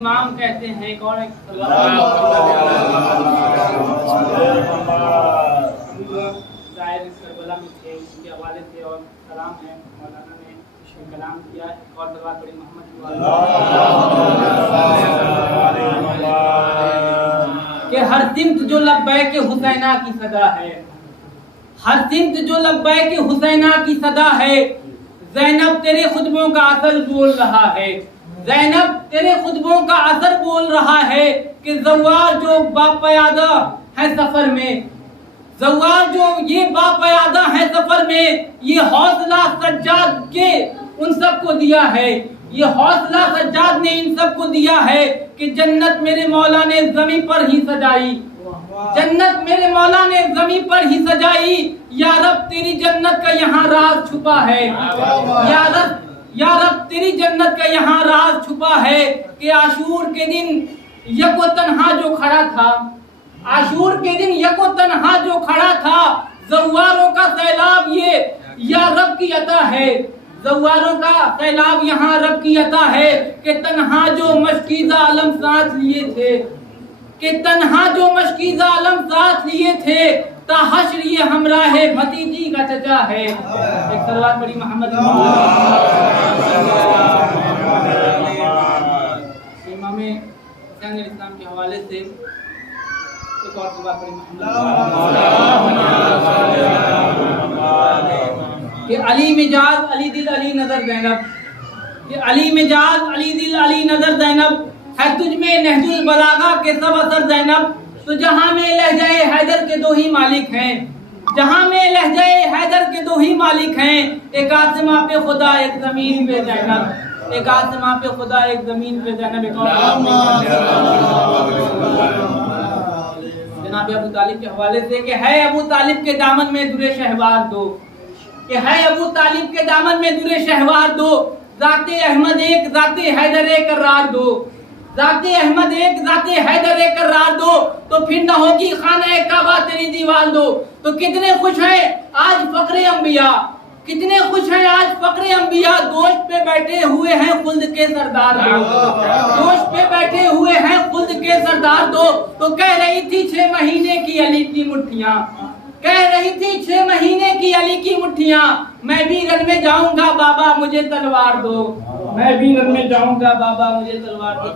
امام کہتے ہیں کون ہے؟ ظاہر کربلا میں تھے، ان کے حوالے سے اور کلام ہے، مولانا نے کلام کیا ہے اور دعا پڑھی محمد کہ ہر سمت جو لبیک حسینہ کی صدا ہے، ہر سمت جو لبیک حسینہ کی صدا ہے، زینب تیرے خطبوں کا اثر بول رہا ہے، زینب تیرے خطبوں کا اثر بول رہا ہے کہ زوار جو باپیادہ ہے سفر میں، زوار جو یہ باپیادہ ہے سفر میں، یہ حوصلہ سجاد کے ان سب کو دیا ہے، یہ حوصلہ سجاد نے ان سب کو دیا ہے کہ جنت میرے مولا نے زمین پر ہی سجائی، جنت میرے مولا نے زمین پر ہی سجائی، یا رب تیری جنت کا یہاں راز چھپا ہے، یا رب تیری جنت کا یہاں راز چھپا ہے کہ عاشور کے دن یک و تنہا جو کھڑا تھا، عاشور کے دن یک و تنہا جو کھڑا تھا، زواروں کا سیلاب یہ یا رب کی عطا ہے، زواروں کا سیلاب یہاں رب کی عطا ہے کہ تنہا جو مشکیزہ علم ساتھ لیے تھے، کہ تنہا جو مشکیزہ علم ساتھ لیے تھے، تا حشر یہ ہمراہ بھتیجی کا چچا ہے۔ ایک صلوات پڑھی محمد امام حسین علیہ السلام کے حوالے سے ایک اور صلوات پڑھی محمد کہ علی مجاز علی دل علی نظر زینب، کہ علی مجاز علی دل علی نظر زینب، ہے تجھ میں نہج البلاغہ کے سب اثر زینب، تو جہاں میں لہجہ حیدر کے دو ہی مالک ہیں، جہاں میں لہجہ حیدر کے دو ہی مالک ہیں، ایک آسماں پہ خدا ایک زمین پہ زینب، ایک آسماں پہ خدا ایک زمین پہ زینب۔ ایک اور جناب ابو طالب کے حوالے سے کہ ہے ابو طالب کے دامن میں در شہوار دو، کہ ہے ابو طالب کے دامن میں در شہوار دو، ذات احمد ایک ذات حیدر ایک قرار دو، ذات احمد ایک ذات حیدر ایک قرار دو، تو پھر نہ ہوگی خانہ کعبہ تیری دیوار دو۔ تو کتنے خوش ہیں آج فقر انبیاء، کتنے خوش ہیں آج فقر انبیاء، دوست پہ بیٹھے ہوئے ہیں خلد کے سردار دو، دوست پہ بیٹھے ہوئے ہیں خلد کے سردار دو۔ تو کہہ رہی تھی 6 مہینے کی علی کی مٹھیاں، کہہ رہی تھی 6 مہینے کی علی کی مٹھیاں، میں بھی رن میں جاؤں گا بابا مجھے تلوار دو، میں بھی رن میں جاؤں گا بابا مجھے تلوار دو۔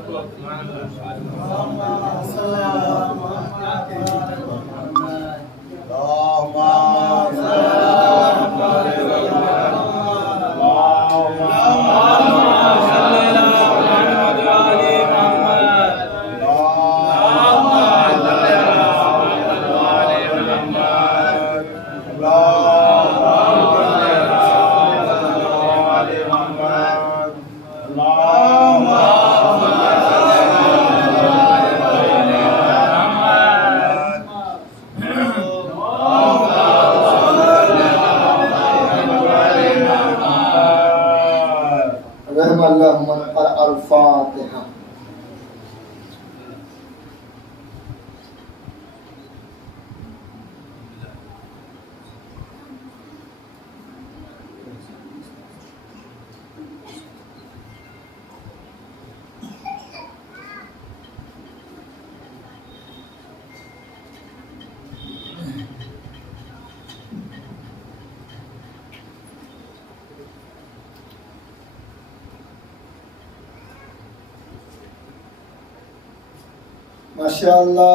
ماشاءاللہ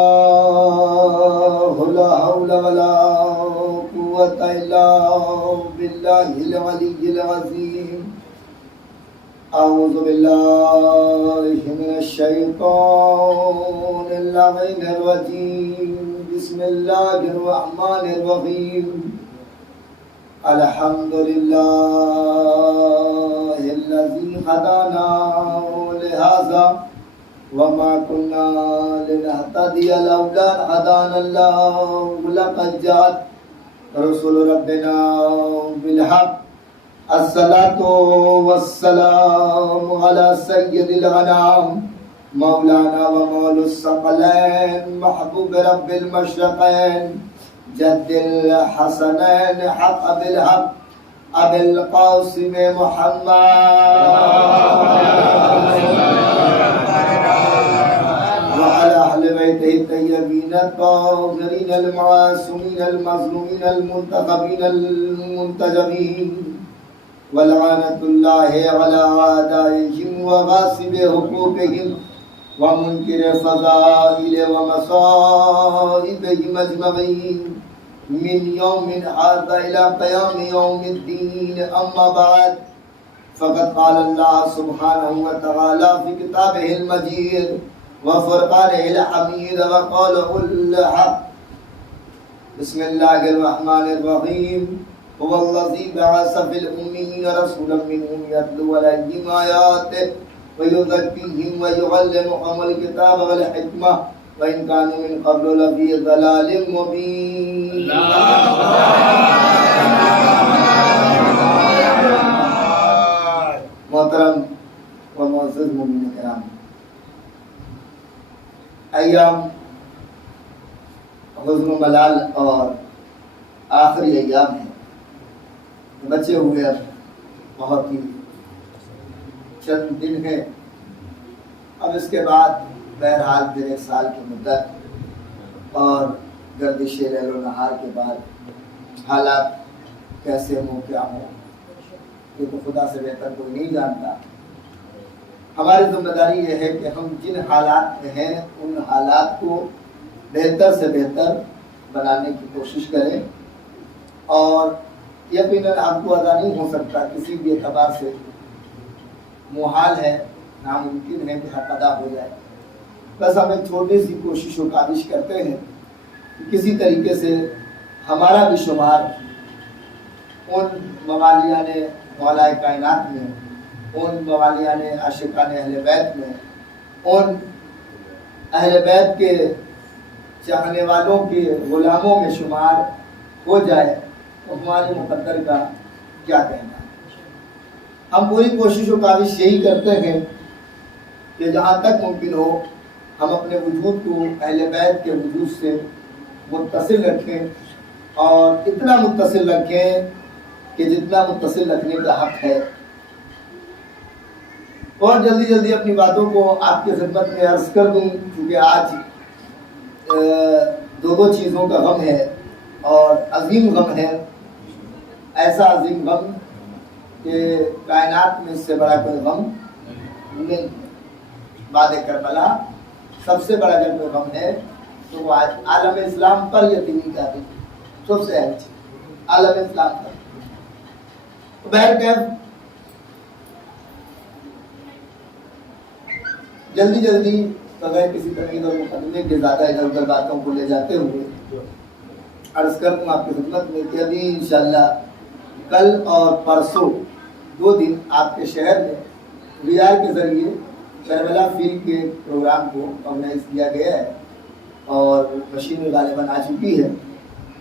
لا حول ولا قوة الا باللہ العلی العظیم۔ اعوذ باللہ من الشیطان اللعین الرجیم، بسم اللہ الرحمن الرحیم۔ الحمد للہ الذی ہدانا لہذا وما كنا لنهتدي لولا أن هدانا الله، لقد جاءت رسل ربنا بالحق، الصلاة والسلام على سيد الأنام مولانا ومولى الثقلين محبوب رب المشرقين جد الحسنين حق بالحق أبي القاسم محمد بيته الطيبين الطاهرين المعصومين المظلومين المنتخبين المنتجبين ولعنة الله على أعدائهم وغاصب حقوقهم ومنكر فضائل ومصائبهم أجمعين من يوم هذا إلى قيام يوم الدين. أما بعد فقد قال الله سبحانه وتعالى في كتابه المجيد وفرقانه الحميد وقوله الحق. بسم الله الرحمن الرحيم. هو الذي بعث في الأميين رسولا منهم يتلو عليهم آياته ويزكيهم ويعلمهم الكتاب والحكمة وإن كانوا من قبل لفي ضلال مبين. محترم و معزز مومنین کرام، ایام حزن و ملال اور آخری ایام ہیں، بچے ہوئے اب بہت ہی چند دن ہیں. اب اس کے بعد بہرحال پھر 1 سال کی مدت اور گردش لیل و نہار کے بعد حالات کیسے ہوں کیا ہوں یہ تو خدا سے بہتر کوئی نہیں جانتا. ہماری ذمہ داری یہ ہے کہ ہم جن حالات میں ہیں ان حالات کو بہتر سے بہتر بنانے کی کوشش کریں، اور یقیناً آپ کو ادا نہیں ہو سکتا، کسی بھی اعتبار سے محال ہے، ناممکن ہے کہ حق ادا ہو جائے. بس ہم ایک چھوٹی سی کوشش و کاوش کرتے ہیں کہ کسی طریقے سے ہمارا بھی شمار ان موالیان مولا کائنات میں، ان موالیان عاشقان اہل بیت میں، ان اہل بیت کے چاہنے والوں کے غلاموں میں شمار ہو جائے تو ہمارے مقدر کا کیا کہنا. ہم پوری کوشش و کاوش یہی کرتے ہیں کہ جہاں تک ممکن ہو ہم اپنے وجود کو اہل بیت کے وجود سے متصل رکھیں، اور اتنا متصل رکھیں کہ جتنا متصل رکھنے کا حق ہے. اور جلدی جلدی اپنی باتوں کو آپ کی خدمت میں عرض کر دوں، کیونکہ آج 2 چیزوں کا غم ہے اور عظیم غم ہے، ایسا عظیم غم کہ کائنات میں اس سے بڑا کوئی غم نہیں. بعد کربلا سب سے بڑا اگر کوئی غم ہے تو وہ آج عالم اسلام پر یتیمی کا دن سب سے اہم چیز عالم اسلام پر. بہرکیف جلدی جلدی بغیر کسی تمہید اور مقدمے کے زیادہ ادھر ادھر باتوں کو لے جاتے ہوئے عرض کر دوں آپ کی خدمت میں کہ ابھی انشاءاللہ کل اور پرسوں 2 دن آپ کے شہر میں وی آر کے ذریعے کربلا فیلڈ کے پروگرام کو آرگنائز کیا گیا ہے، اور مشین غالباً آ چکی ہے،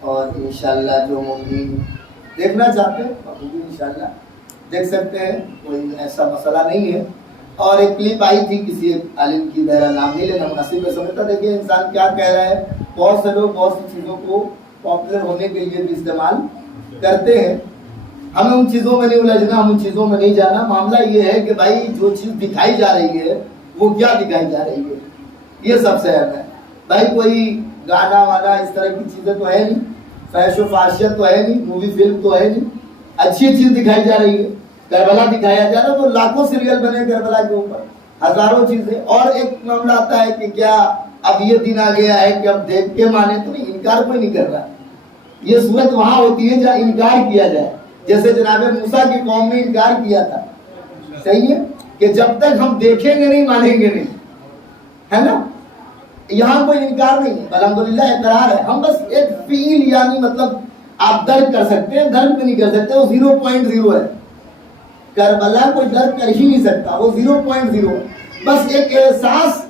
اور انشاءاللہ جو مومنین دیکھنا چاہتے ہیں وہ بھی انشاءاللہ دیکھ سکتے ہیں، کوئی ایسا مسئلہ نہیں ہے. اور ایک کلپ آئی تھی کسی ایک عالم کی، بہرحال نام نہیں لینا مناسب میں سمجھتا. دیکھیں انسان کیا کہہ رہا ہے، بہت سے لوگ بہت سی چیزوں کو پاپولر ہونے کے لیے بھی استعمال کرتے ہیں. ہمیں ان چیزوں میں نہیں الجھنا، ہم ان چیزوں میں نہیں جانا. معاملہ یہ ہے کہ بھائی جو چیز دکھائی جا رہی ہے وہ کیا دکھائی جا رہی ہے، یہ سب سے اہم ہے. بھائی کوئی گانا وانا اس طرح کی چیزیں تو ہے نہیں، فحش و فحاشیت تو ہے نہیں، مووی فلم تو ہے نہیں، اچھی چیز دکھائی جا رہی ہے. کربلا دکھایا جا رہا تو لاکھوں سیریل بنے کربلا کے اوپر، ہزاروں چیزیں. اور ایک معاملہ آتا ہے کہ کیا اب یہ دن آ گیا ہے کہ اب دیکھ کے مانے تو نہیں، انکار کوئی نہیں کر رہا. یہ صورت وہاں ہوتی ہے جہاں انکار کیا جائے، جیسے جناب موسیٰ کی قوم نے انکار کیا تھا. صحیح ہے کہ جب تک ہم دیکھیں گے نہیں مانیں گے نہیں، ہے نا. یہاں کوئی انکار نہیں ہے، الحمدللہ اقرار ہے. ہم بس ایک فیل یعنی مطلب آپ درک کر سکتے ہیں، درک بھی نہیں کر سکتے، وہ 0.0 ہے. کربلا کوئی درک کر ہی نہیں سکتا، وہ 0.0 ہے. بس ایک احساس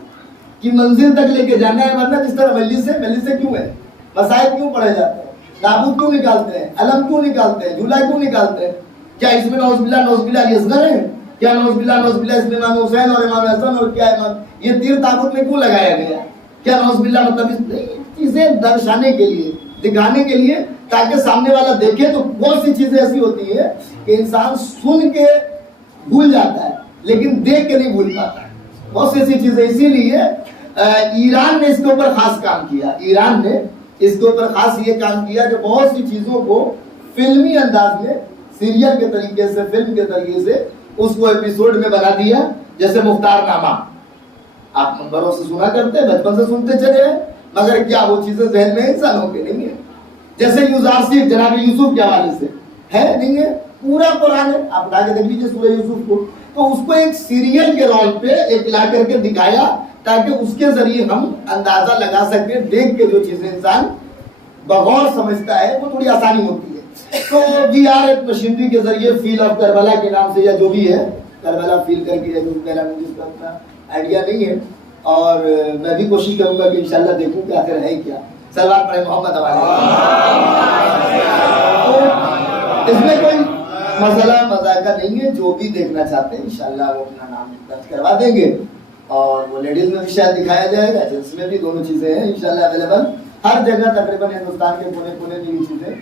کی منزل تک لے کے جانا ہے. ورنہ جس طرح مجلس سے کیوں ہے، مسائل کیوں پڑھے جاتے ہیں، تابوت کیوں نکالتے ہیں، علم کیوں نکالتے ہیں، جھولا کیوں نکالتے ہیں؟ کیا اس میں نعوذ باللہ علی اصغر ہے؟ کیا نعوذ باللہ اس میں امام حسین اور امام حسن اور کیا امام، یہ تیر تابوت میں کیوں لگایا گیا؟ کیا نعوذ باللہ مطلب اس چیزیں درشانے کے لیے، دکھانے کے لیے، تاکہ سامنے والا دیکھے. تو بہت سی چیزیں ایسی ہوتی ہیں کہ انسان سن کے بھول جاتا ہے لیکن دیکھ کے نہیں بھول پاتا ہے. بہت سی ایسی چیزیں اسی لیے ایران نے اس کے اوپر خاص کام کیا. ایران نے اس کے اوپر خاص یہ کام کیا کہ بہت سی چیزوں کو فلمی انداز میں سیریل کے طریقے سے, فلم کے طریقے سے اس کو ایپیسوڈ میں بنا دیا. جیسے مختار نامہ آپ نمبروں سے سنا کرتے ہیں, بچپن سے سنتے چلے ہیں, مگر کیا وہ چیزیں ذہن میں انسانوں کے نہیں ہیں. جیسے یوزارسیف جناب یوسف کے حوالے سے ہے نہیں ہے, پورا قرآن ہے, آپ لا کے دیکھ لیجیے سورہ یوسف کو. تو اس کو ایک سیریل کے رول پہ ایک لا کر کے دکھایا تاکہ اس کے ذریعے ہم اندازہ لگا سکیں, دیکھ کے جو چیزیں انسان بغور سمجھتا ہے وہ تھوڑی آسانی ہوتی ہے. تو وی آر ایک مشینری کے ذریعے فیل آف کربلا کے نام سے یا جو بھی ہے کربلا فیل کر کے, جو میرا مجھے اس کا اتنا آئیڈیا نہیں ہے, اور میں بھی کوشش کروں گا کہ انشاءاللہ دیکھوں کہ آخر ہے کیا. صلوات پڑھیں محمد تو اس میں کوئی مسئلہ مذاکرہ نہیں ہے. جو بھی دیکھنا چاہتے ہیں انشاءاللہ وہ اپنا نام درج کروا دیں گے, اور وہ لیڈیز میں بھی شاید دکھایا جائے گا, جینٹس میں بھی, دونوں چیزیں ہیں انشاءاللہ اویلیبل. ہر جگہ تقریباً ہندوستان کے کونے کونے میں یہ چیزیں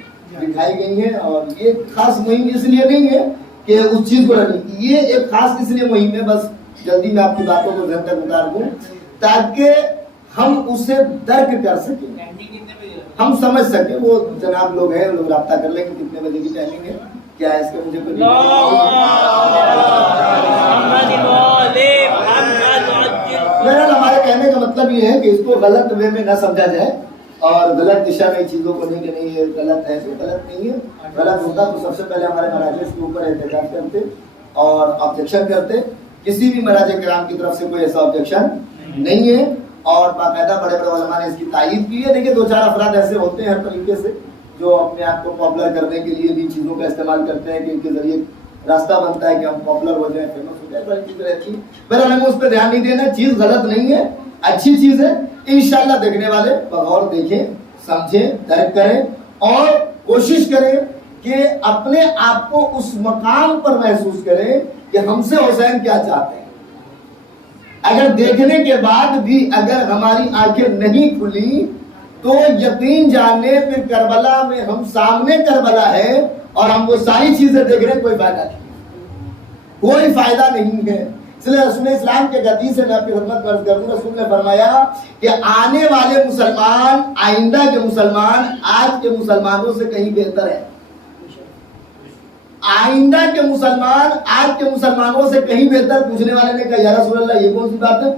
دکھائی گئی ہیں. اور یہ خاص مہم اس لیے نہیں ہے کہ اس چیز کو رکھیں, یہ ایک خاص اس لیے مہم ہے, بس جلدی میں آپ کی باتوں کو ذہن تک اتار دوں تاکہ ہم اسے درک کر سکیں, ہم سمجھ سکیں. وہ جناب لوگ ہیں, لوگ رابطہ کر لیں گے کتنے بجے کی ٹائمنگ ہے, کیا ہے اس کے مجھے کوئی بہرحال ہمارے کہنے کا مطلب یہ ہے کہ اس کو غلط وے میں نہ سمجھا جائے, اور غلط دشا میں چیزوں کو نہیں کہ نہیں یہ غلط ہے, تو غلط نہیں ہے. غلط ہوتا تو سب سے پہلے ہمارے مراجع اس کے اوپر احتجاج کرتے اور آبجیکشن کرتے. کسی بھی مراجع کرام کی طرف سے کوئی ایسا آبجیکشن نہیں ہے, اور باقاعدہ بڑے بڑے علماء نے اس کی تائید کی ہے. دیکھیے دو چار افراد ایسے ہوتے ہیں ہر طریقے سے جو اپنے آپ کو پاپولر کرنے کے لیے بھی چیزوں کا استعمال کرتے ہیں کہ ان کے ذریعے راستہ بنتا ہے کہ ہم پاپولر ہو جائیں, فیمس ہو جائیں, بڑی چیزیں رہتی ہیں. بہرحال ہمیں اس پہ دھیان نہیں دینا. چیز غلط نہیں ہے, اچھی چیز ہے. انشاءاللہ دیکھنے والے بغور دیکھیں, سمجھیں, درک کریں, اور کوشش کریں کہ اپنے آپ کو اس مقام پر محسوس کریں کہ ہم سے حسین کیا چاہتے ہیں. اگر دیکھنے کے بعد بھی اگر ہماری آنکھیں نہیں کھلی تو یقین جاننے پھر کربلا میں ہم سامنے کربلا ہے اور ہم وہ ساری چیزیں دیکھ رہے ہیں, کوئی فائدہ نہیں, کوئی فائدہ نہیں ہے. اس لیے رسول اسلام کے حدیث سے میں آپ کی خدمت میں عرض کر دوں, رسول نے فرمایا کہ آنے والے مسلمان, آئندہ کے مسلمان آج کے مسلمانوں سے کہیں بہتر ہے. آئندہ کے مسلمان آج کے مسلمانوں سے کہیں بہتر. پوچھنے والے نے کہا یا رسول اللہ یہ کون سی بات ہے,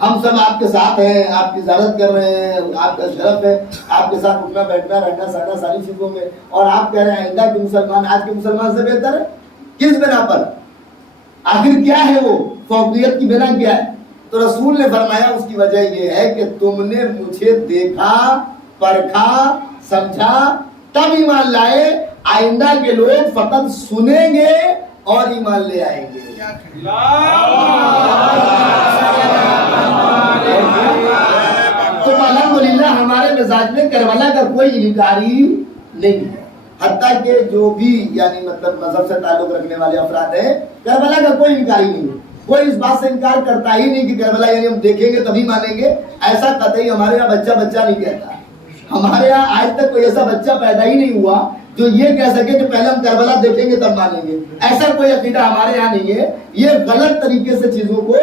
ہم سب آپ کے ساتھ ہیں, آپ کی زیارت کر رہے ہیں, آپ کا شرف ہے آپ کے ساتھ اٹھنا بیٹھنا رہنا سہنا ساری چیزوں میں, اور آپ کہہ رہے ہیں آئندہ کے مسلمان آج کے مسلمان سے بہتر ہے. کس بنا پر, آخر کیا ہے وہ فوقیت کی بنا کیا ہے؟ تو رسول نے فرمایا اس کی وجہ یہ ہے کہ تم نے مجھے دیکھا, پرکھا, سمجھا, تب ایمان لائے. آئندہ کے لوگ فقط سنیں گے اور ایمان لے آئیں گے. تو الحمدللہ ہمارے مزاج میں کربلا کا کوئی انکاری نہیں ہے, حتیٰ کہ جو بھی یعنی مطلب مذہب سے تعلق رکھنے والے افراد ہیں کربلا کا کوئی انکاری نہیں ہے. کوئی اس بات سے انکار کرتا ہی نہیں کہ کربلا یعنی ہم دیکھیں گے تبھی مانیں گے. ایسا قطعی ہمارے یہاں بچہ نہیں کہتا. ہمارے یہاں آج تک کوئی ایسا بچہ پیدا ہی نہیں ہوا جو یہ کہہ سکے کہ پہلے ہم کربلا دیکھیں گے تب مانیں گے. ایسا کوئی عقیدہ ہمارے یہاں نہیں ہے. یہ غلط طریقے سے چیزوں کو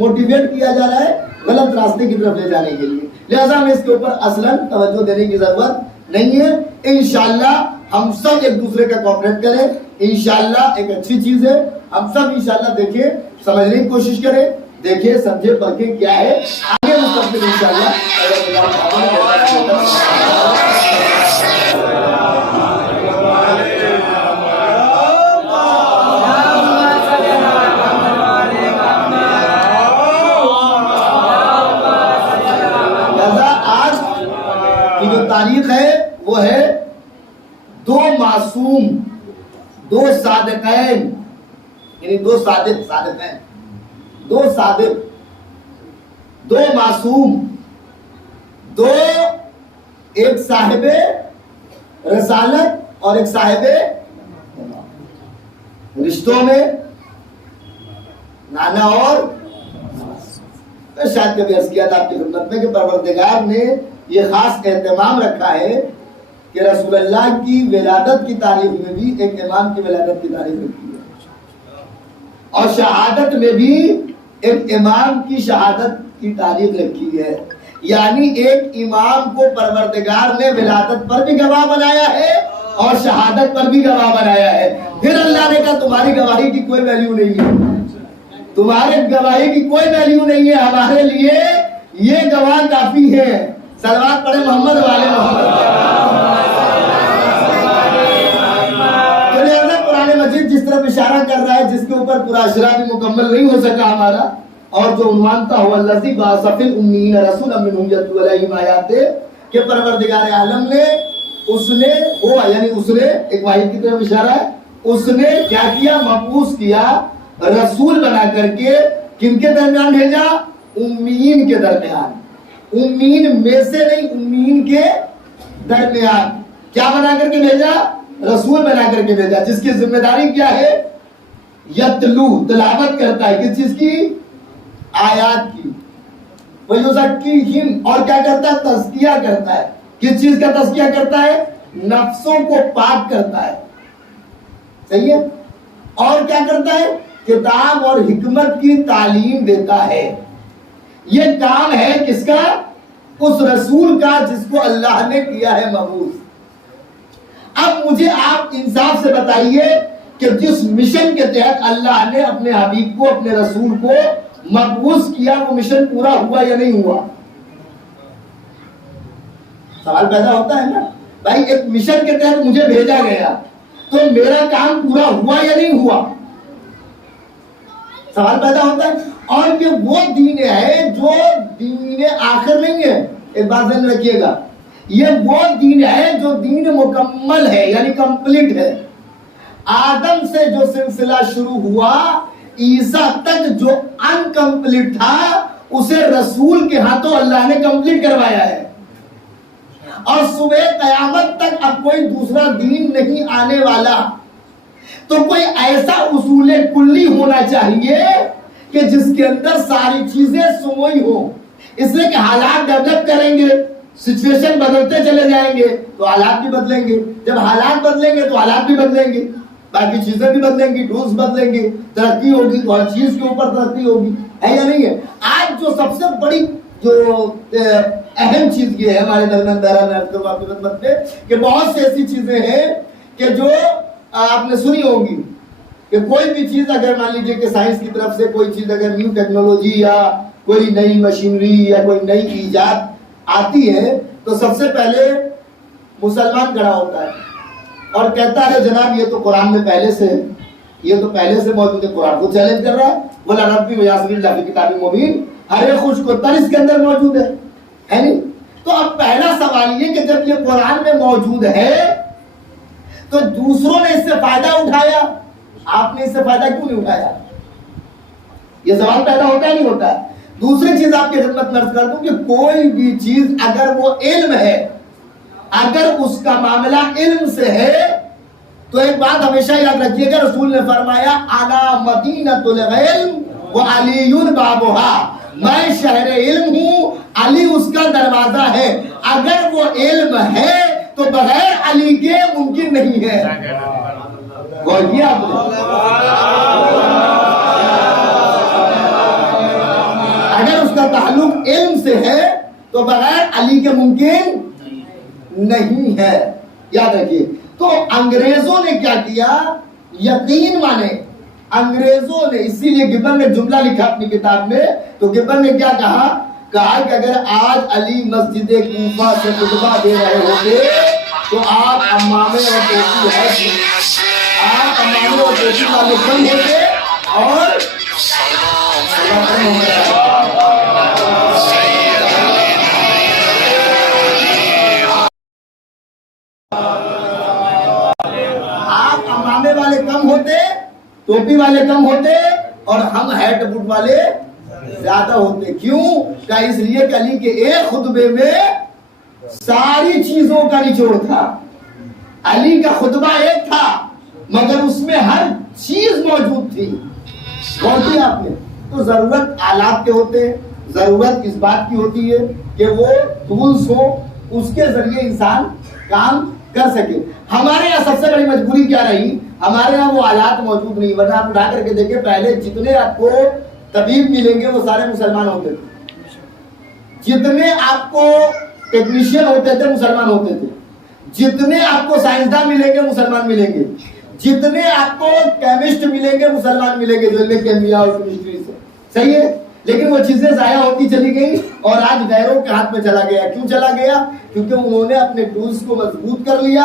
موٹیویٹ کیا جا رہا ہے غلط راستے کی طرف لے جانے کے لیے. لہذا ہمیں اس کے اوپر اصلاً توجہ دینے کی ضرورت نہیں ہے. انشاءاللہ ہم سب ایک دوسرے کا کوآپریٹ کریں. انشاءاللہ ایک اچھی چیز ہے. ہم سب انشاءاللہ دیکھیں, سمجھنے کی کوشش کریں, دیکھیں, سمجھیں, پرکھیں کیا ہے آگے مستقبل انشاءاللہ. جو تاریخ ہے وہ ہے دو معصوم, دو صادقین, یعنی دو صادقین, دو صادق, دو معصوم, دو, ایک صاحب رسالت اور ایک صاحب رشتوں میں نانا اور شاید کبھی عرض کیا تھا آپ کی خدمت میں کہ پروردگار نے یہ خاص اہتمام رکھا ہے کہ رسول اللہ کی ولادت کی تاریخ میں بھی ایک امام کی ولادت کی تاریخ رکھی ہے, اور شہادت میں بھی ایک امام کی شہادت کی تاریخ رکھی ہے. یعنی ایک امام کو پروردگار نے ولادت پر بھی گواہ بنایا ہے اور شہادت پر بھی گواہ بنایا ہے. پھر اللہ نے کہا تمہاری گواہی کی کوئی ویلیو نہیں ہے, تمہارے گواہی کی کوئی ویلیو نہیں ہے, ہمارے لیے یہ گواہ کافی ہے. صلوات پڑھے محمد والے محمد. قرآن مجید جس طرف اشارہ کر رہا ہے, جس کے اوپر پورا اشارہ بھی مکمل نہیں ہو سکا ہمارا, اور جو عنوان تھا هو الذی بعث فی الامیین رسولا منہم یتلو علیہم آیاتہ, کہ پروردگار عالم نے اس نے ہوا یعنی اس نے ایک واحد کی طرف اشارہ ہے, اس نے کیا کیا, مبعوث کیا, رسول بنا کر کے کن کے درمیان بھیجا, امیین کے درمیان. امیین میں سے نہیں, امیین کے درمیان. کیا بنا کر کے بھیجا, رسول بنا کر کے بھیجا, جس کی ذمہ داری کیا ہے, یتلو, تلاوت کرتا ہے. کس چیز کی, آیات کی. وَيُزَكِّيهِمْ, اور کیا کرتا ہے, تزکیہ کرتا ہے. کس چیز کا تزکیہ کرتا ہے, نفسوں کو پاک کرتا ہے. صحیح ہے. اور کیا کرتا ہے, کتاب اور حکمت کی تعلیم دیتا ہے. یہ کام ہے کس کا, اس رسول کا جس کو اللہ نے کیا ہے مبعوث. اب مجھے آپ انصاف سے بتائیے کہ جس مشن کے تحت اللہ نے اپنے حبیب کو, اپنے رسول کو مبعوث کیا, وہ مشن پورا ہوا یا نہیں ہوا؟ سوال پیدا ہوتا ہے نا بھائی, ایک مشن کے تحت مجھے بھیجا گیا تو میرا کام پورا ہوا یا نہیں ہوا؟ سوال پیدا ہوتا ہے. اور یہ وہ دین ہے جو دین آخر نہیں ہے. ایک بات ذہن رکھیے گا, یہ وہ دین ہے جو دین مکمل ہے, یعنی کمپلیٹ ہے. آدم سے جو سلسلہ شروع ہوا عیسیٰ تک جو انکمپلیٹ تھا, اسے رسول کے ہاتھوں اللہ نے کمپلیٹ کروایا ہے. اور صبح قیامت تک اب کوئی دوسرا دین نہیں آنے والا. تو کوئی ایسا اصول کلی ہونا چاہیے کہ جس کے اندر ساری چیزیں سموئی ہو. اس لیے کہ حالات ڈیولپ کریں گے, سچویشن بدلتے چلے جائیں گے تو حالات بھی بدلیں گے. جب حالات بدلیں گے تو حالات بھی بدلیں گے, باقی چیزیں بھی بدلیں گی, ٹولز بدلیں گے, ترقی ہوگی تو ہر چیز کے اوپر ترقی ہوگی, ہے یا نہیں ہے؟ آج جو سب سے بڑی جو اہم چیز یہ ہے ہمارے درمیان دائرہ میں آپ کی خدمت میں, کہ بہت سی ایسی چیزیں ہیں کہ جو آپ نے سنی ہوگی کہ کوئی بھی چیز اگر مان لیجیے کہ سائنس کی طرف سے کوئی چیز اگر نیو ٹیکنالوجی یا کوئی نئی مشینری یا کوئی نئی ایجاد آتی ہے تو سب سے پہلے مسلمان کھڑا ہوتا ہے اور کہتا ہے جناب یہ تو قرآن میں پہلے سے ہے, یہ تو پہلے سے موجود ہے. قرآن کو چیلنج کر رہا ہے, بولا ربی ویاسر اللہ کی کتاب مبین, ہر خوش کو تر اس کے اندر موجود ہے نہیں؟ تو اب پہلا سوال یہ کہ جب یہ قرآن میں موجود ہے تو دوسروں نے اس سے فائدہ اٹھایا, آپ نے اس سے فائدہ کیوں نہیں اٹھایا؟ یہ سوال پیدا ہوتا ہے نہیں ہوتا ہے؟ دوسری چیز آپ کی خدمت میں عرض کر دوں کہ کوئی بھی چیز اگر وہ علم ہے, اگر اس کا معاملہ علم سے ہے, تو ایک بات ہمیشہ یاد رکھیے گا, رسول نے فرمایا انا مدینۃ العلم وعلی بابها, میں شہر علم ہوں, علی اس کا دروازہ ہے. اگر وہ علم ہے تو بغیر علی کے ممکن نہیں ہے. غور کیا آپ نے؟ اگر اس کا تعلق علم سے ہے تو بغیر علی کے ممکن نہیں ہے, یاد رکھیے. تو انگریزوں نے کیا کیا, یقین مانے انگریزوں نے, اسی لیے گبن نے جملہ لکھا اپنی کتاب میں, تو گبن نے کیا کہا کہ اگر آج علی مسجد کوفہ سے خطبہ دے رہے ہوتے تو آپ امامے اور ٹوپی ہے, آپ امامے اور ٹوپی والے کم ہوتے اور آپ امامے والے کم ہوتے, ٹوپی والے کم ہوتے, اور ہم ہیٹ بوٹ والے زیادہ ہوتے. کیوں؟ کہ اس لیے کہ علی کے ایک خطبے میں ساری چیزوں کا نچوڑ تھا. علی کا خطبہ ایک تھا مگر اس میں ہر چیز موجود تھی. بولتی آپ نے, تو ضرورت آلات کے ہوتے ہیں, ضرورت اس بات کی ہوتی ہے کہ وہ ٹولز ہو, اس کے ذریعے انسان کام کر سکے. ہمارے یہاں سب سے بڑی مجبوری کیا رہی, ہمارے یہاں وہ آلات موجود نہیں. ورنہ آپ اٹھا کر کے دیکھیں, پہلے جتنے آپ کو طبیب ملیں گے وہ سارے مسلمان ہوتے تھے. جتنے آپ کو ٹیکنیشین ہوتے تھے مسلمان ہوتے تھے, جتنے آپ کو سائنسدان ملیں گے مسلمان ملیں گے, جتنے آپ کو کیمسٹ ملیں گے مسلمان ملیں گے, جو علم کیمیا اور کیمسٹری سے, صحیح ہے. لیکن وہ چیزیں ضائع ہوتی چلی گئی اور آج غیروں کے ہاتھ میں چلا گیا. کیوں چلا گیا؟ کیونکہ انہوں نے اپنے ٹولز کو مضبوط کر لیا,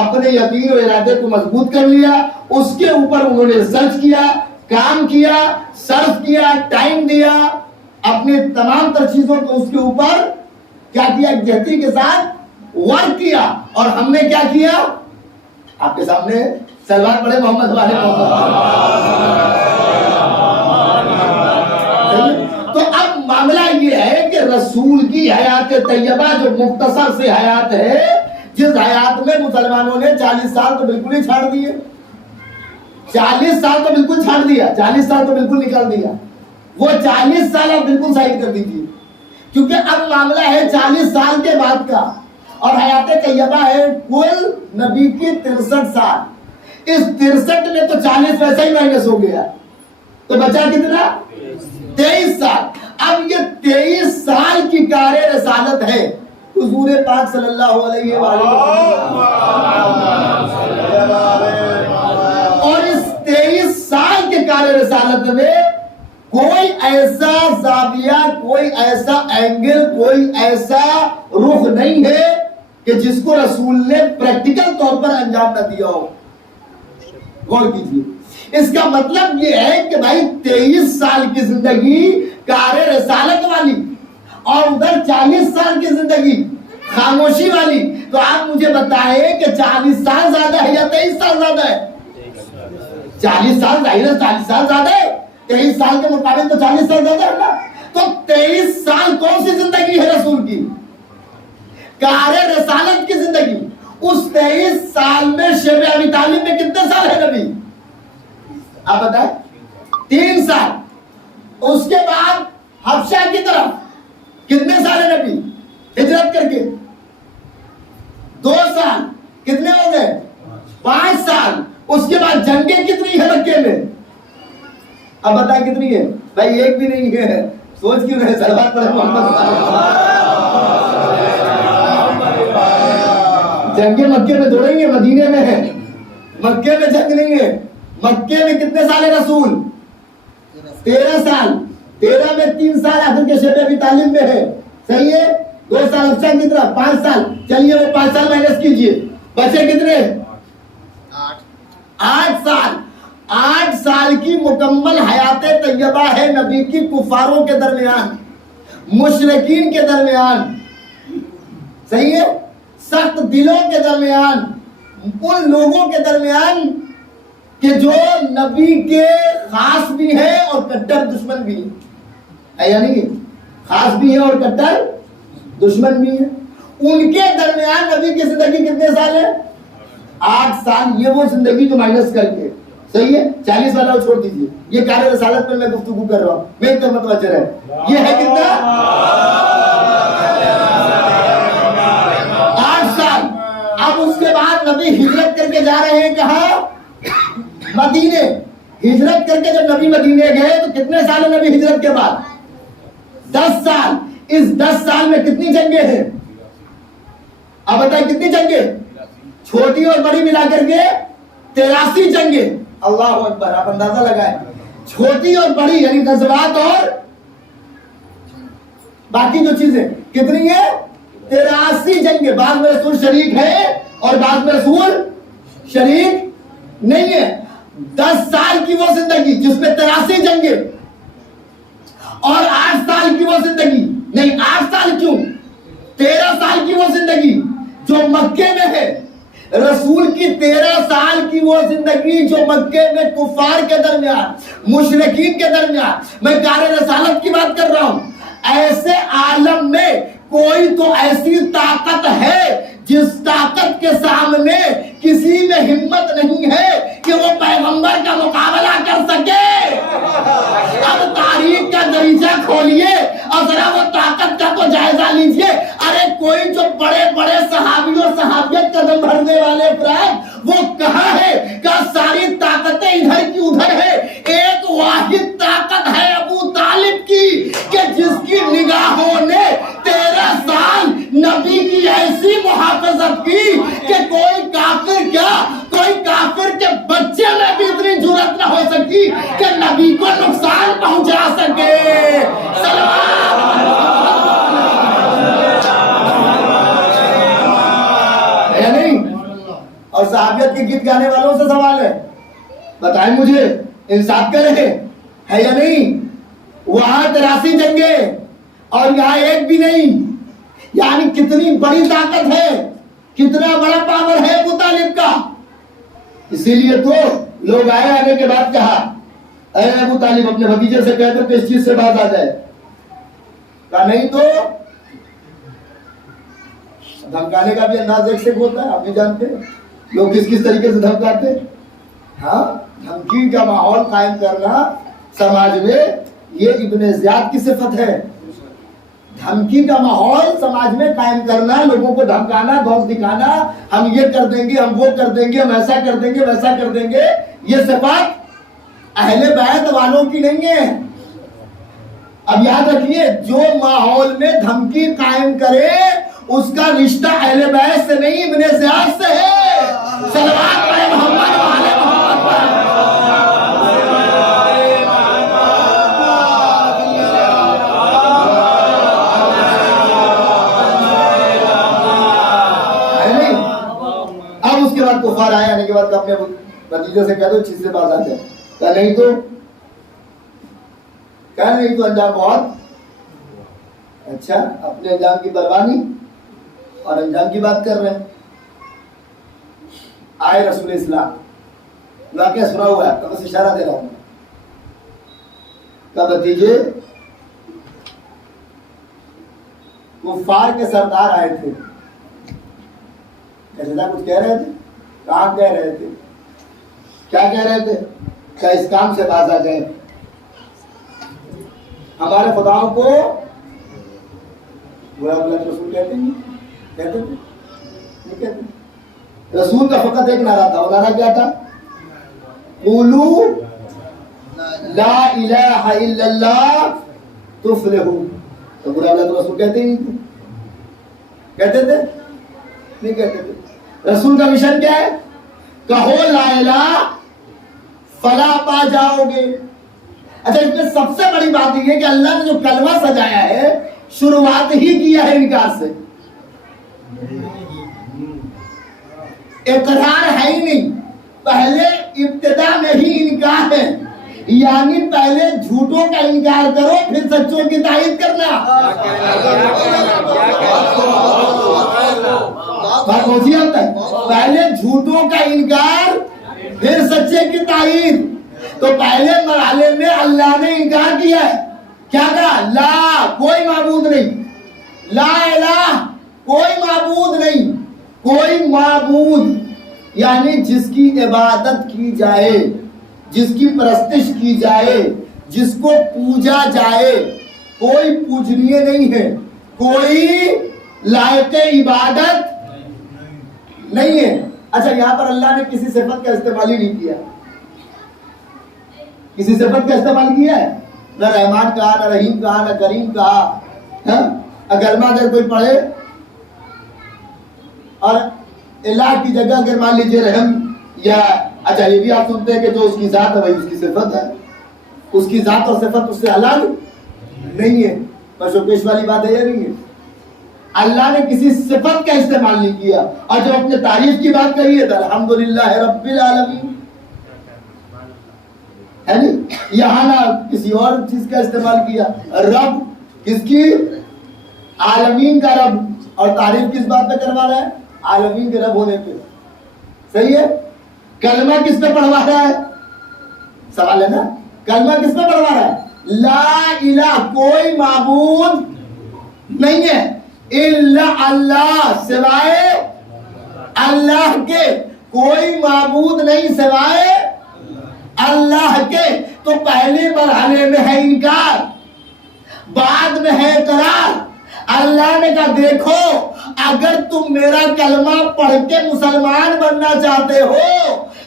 اپنے یقین و ارادے کو مضبوط کر لیا, اس کے اوپر انہوں نے ریسرچ کیا, کام کیا, صرف کیا, ٹائم دیا, اپنے تمام تر چیزوں کو اس کے اوپر کیا کیا, جہتی کے ساتھ ورک کیا. اور ہم نے کیا کیا؟ آپ کے سامنے سلوات پڑھے محمد والے محمد. تو اب معاملہ یہ ہے کہ رسول کی حیات طیبہ جو مختصر سے حیات ہے, جس حیات میں مسلمانوں نے 40 سال تو بالکل ہی چھاڑ دیے, 40 سال تو بالکل چھاڑ دیا, 40 سال تو بالکل نکال دیا, وہ 40 سال اب بالکل سائڈ کر دیجیے. کیونکہ اب معاملہ ہے 40 سال کے بعد کا, اور حیات طیبہ ہے کل نبی کی 63 سال. اس 63 میں تو 40 ویسا ہی مائنس ہو گیا, تو بچا کتنا؟ 23 سال. اب یہ 23 سال کی کار رسالت ہے حضور پاک صلی اللہ علیہ وآلہ وسلم, اور اس 23 سال کے کار رسالت میں کوئی ایسا زاویہ, کوئی ایسا اینگل, کوئی ایسا رخ نہیں ہے کہ جس کو رسول نے پریکٹیکل طور پر انجام نہ دیا ہو. غور کیجیے, اس کا مطلب یہ ہے کہ بھائی 23 سال کی زندگی کار رسالت والی اور ادھر 40 سال کی زندگی خاموشی والی. تو آپ مجھے بتائیں کہ 40 سال زیادہ ہے یا 23 سال زیادہ ہے؟ 40 سال ظاہر ہے, 40 سال زیادہ ہے. 23 سال کے مقابل تو 40 سال زیادہ ہے نا. تو 23 سال کون سی زندگی ہے رسول کی؟ کار رسالت کی زندگی. اس 23 سال میں شیب ابی طالب میں کتنے سال ہے نبی؟ آپ بتائیں. 3 سال. اس کے بعد حبشہ کی طرف کتنے سال ہے نبی ہجرت کر کے؟ 2 سال. کتنے ہو گئے؟ 5 سال. اس کے بعد جنگیں کتنی ہے مکے میں؟ اب بتائیں کتنی ہے؟ بھائی ایک بھی نہیں ہے. سوچ کیوں رہے؟ سلوات پڑھے محمد. جنگیں مکے میں دوڑیں گے, مدینے میں ہے, مکے میں جنگ نہیں ہے. مکے میں کتنے سال ہے رسول؟ 13 سال. 13 میں 3 سال آخر کے شیب ابی طالب میں ہے, صحیح ہے. 2 سال حبشہ کی طرف, 5 سال. چلیے وہ 5 سال مائنس کیجئے, بچے کتنے؟ 8 سال. 8 سال کی مکمل حیات طیبہ ہے نبی کی کفاروں کے درمیان, مشرکین کے درمیان, صحیح ہے, سخت دلوں کے درمیان, ان لوگوں کے درمیان کہ جو نبی کے خاص بھی ہیں اور کٹر دشمن بھی ہیں, یعنی کہ خاص بھی ہیں اور کٹر دشمن بھی ہیں. ان کے درمیان نبی کی زندگی کتنے سال ہے؟ 8 سال. یہ وہ زندگی جو مائنس کر کے, صحیح ہے, 40 والا چھوڑ دیجیے, یہ کار رسالت پر میں گفتگو کر رہا ہوں, میری طرف متوجہ ہے. یہ ہے کتنا؟ 8 سال. اب اس کے بعد نبی ہجرت کر کے جا رہے ہیں کہاں؟ مدینے. ہجرت کر کے جب نبی مدینے گئے تو کتنے سال ہے نبی ہجرت کے بعد؟ 10 سال. اس 10 سال میں کتنی جنگیں ہیں؟ اب بتائیں کتنی جنگیں؟ چھوٹی اور بڑی ملا کر کے 83 جنگیں. اللہ اکبر. آپ اندازہ لگائیں, چھوٹی اور بڑی یعنی غزوات اور باقی جو چیزیں کتنی ہیں؟ 83 جنگیں. بعض میں رسول شریک ہے اور بعض میں رسول شریک نہیں ہے. 10 سال کی وہ زندگی جس میں 83 جنگیں, اور 8 سال کی وہ زندگی, نہیں 8 سال کیوں, 13 سال کی وہ زندگی جو مکے میں ہے. رسول کی 13 سال کی وہ زندگی جو مکے میں کفار کے درمیان, مشرکین کے درمیان, میں کار رسالت کی بات کر رہا ہوں. ایسے عالم میں کوئی تو ایسی طاقت ہے جس طاقت کے سامنے کسی میں ہمت نہیں ہے کہ وہ پیغمبر کا مقابلہ کر سکے. اب تاریخ کا دریچہ کھولیے اور ذرا وہ طاقت کا تو جائزہ لیجئے. ارے کوئی جو بڑے بڑے صحابی اور صحابیت قدم بھرنے والے افراد وہ کہاں ہے؟ کہ ساری طاقتیں ادھر کی ادھر ہے. ایک واحد طاقت ہے ابو طالب کی کہ جس کی نگاہوں نے کیا کوئی کافر کے بچے میں بھی اتنی جرات نہ ہو سکی کہ نبی کو نقصان پہنچا سکے؟ ہے نہیں؟ اور صحابیت کے گیت گانے والوں سے سوال ہے، بتائیں مجھے، انصاف کریں، ہے یا نہیں؟ وہاں 83 جنگیں اور یہاں ایک بھی نہیں، یعنی کتنی بڑی طاقت ہے، کتنا بڑا پاور ہے ابو طالب کا۔ اسی لیے تو لوگ آنے کے بعد کہا، اے ابو طالب اپنے بھتیجے سے کہہ دو کہ اس چیز سے باز آ جائے، کہا نہیں تو دھمکانے کا بھی انداز ایک سے ہوتا ہے، آپ بھی جانتے ہیں لوگ کس کس طریقے سے دھمکاتے ہیں۔ ہاں، دھمکی کا ماحول قائم کرنا سماج میں، یہ ابن زیاد کی صفت ہے۔ دھمکی کا ماحول سماج میں قائم کرنا، لوگوں کو دھمکانا، دوست دکھانا، ہم یہ کر دیں گے، ہم وہ کر دیں گے، ہم ایسا کر دیں گے، ویسا کر دیں گے، یہ صفات اہل بیت والوں کی نہیں ہے۔ اب یاد رکھیے، جو ماحول میں دھمکی قائم کرے اس کا رشتہ اہل بیت سے نہیں، ابن زیاد سے ہے۔ صلوات علی محمد و آل محمد پر۔ اب اس کے بعد کفار آنے کے بعد اپنے بھتیجے سے کہہ دو چیز سے باز آ جائے، کہا نہیں تو انجام بہت اچھا، اپنے انجام کی پرواہ نہیں اور انجام کی بات کر رہے ہیں۔ آئے رسول اسلام، واقعہ سنا ہوا ہے، تو بس اشارہ دے رہا ہوں، کہ بھتیجے کفار کے سردار آئے تھے، کچھ کہہ رہے تھے، کہاں کہہ رہے تھے، کیا کہہ رہے تھے کہ اس کام سے باز آ جائیں، ہمارے خداؤں کو برا بلا رسول کہتے ہیں، کہتے تھے نہیں کہتے؟ رسول کا فقط ایک نعرہ تھا، وہ نعرہ کیا تھا؟ قولوا لا الہ الا اللہ تفلحوا۔ تو برا بلا رسول کہتے ہی نہیں تھے، کہتے تھے نہیں کہتے تھے۔ رسول کا مشن کیا ہے؟ کہو لا الہ فلاح پا جاؤ گے۔ اچھا، اس میں سب سے بڑی بات یہ ہے کہ اللہ نے جو کلمہ سجایا ہے شروعات ہی کیا ہے انکار سے، اقرار ہے ہی نہیں، پہلے ابتدا میں ہی انکار ہے، یعنی پہلے جھوٹوں کا انکار کرو پھر سچوں کی تائید کرنا۔ بات پہنچی آپ تک؟ پہلے جھوٹوں کا انکار پھر سچے کی تائید۔ تو پہلے مرحلے میں اللہ نے انکار کیا ہے، کیا کہا؟ لا، کوئی معبود نہیں، لا الہ، کوئی معبود نہیں، کوئی معبود یعنی جس کی عبادت کی جائے، جس کی پرستش کی جائے، جس کو پوجا جائے، کوئی پوجنیے نہیں ہے، کوئی لائق عبادت نہیں ہے۔ اچھا، یہاں پر اللہ نے کسی صفت کا استعمال ہی نہیں کیا، کسی صفت کا استعمال کیا ہے؟ نہ رحمان کہا، نہ رحیم کہا، نہ کریم کہا۔ کلمہ اگر کوئی پڑھے اور الہ کی جگہ اگر مان لیجیے رحم، یا اچھا یہ بھی آپ سنتے ہیں کہ جو اس کی ذات ہے وہی اس کی صفت ہے، اس کی ذات اور صفت اس سے الگ نہیں ہے۔ پشوپیش والی بات ہے یا نہیں ہے؟ اللہ نے کسی صفت کا استعمال نہیں کیا، اور جب اپنے تعریف کی بات کری ہے تو الحمدللہ رب العالمین ہے نہیں، یہاں نہ کسی اور چیز کا استعمال کیا۔ رب کس کی؟ عالمین کا رب، اور تعریف کس بات پہ کروا رہا ہے؟ عالمین کے رب ہونے پہ، صحیح ہے؟ کلمہ کس پہ پڑھوا رہا ہے؟ سوال ہے نا، کلمہ کس پہ پڑھوا رہا ہے؟ لا الہ، کوئی معبود نہیں ہے الا اللہ، سوائے اللہ کے کوئی معبود نہیں سوائے اللہ کے۔ تو پہلے مرحلے میں ہے انکار، بعد میں ہے اقرار۔ اللہ نے کہا دیکھو اگر تم میرا کلمہ پڑھ کے مسلمان بننا چاہتے ہو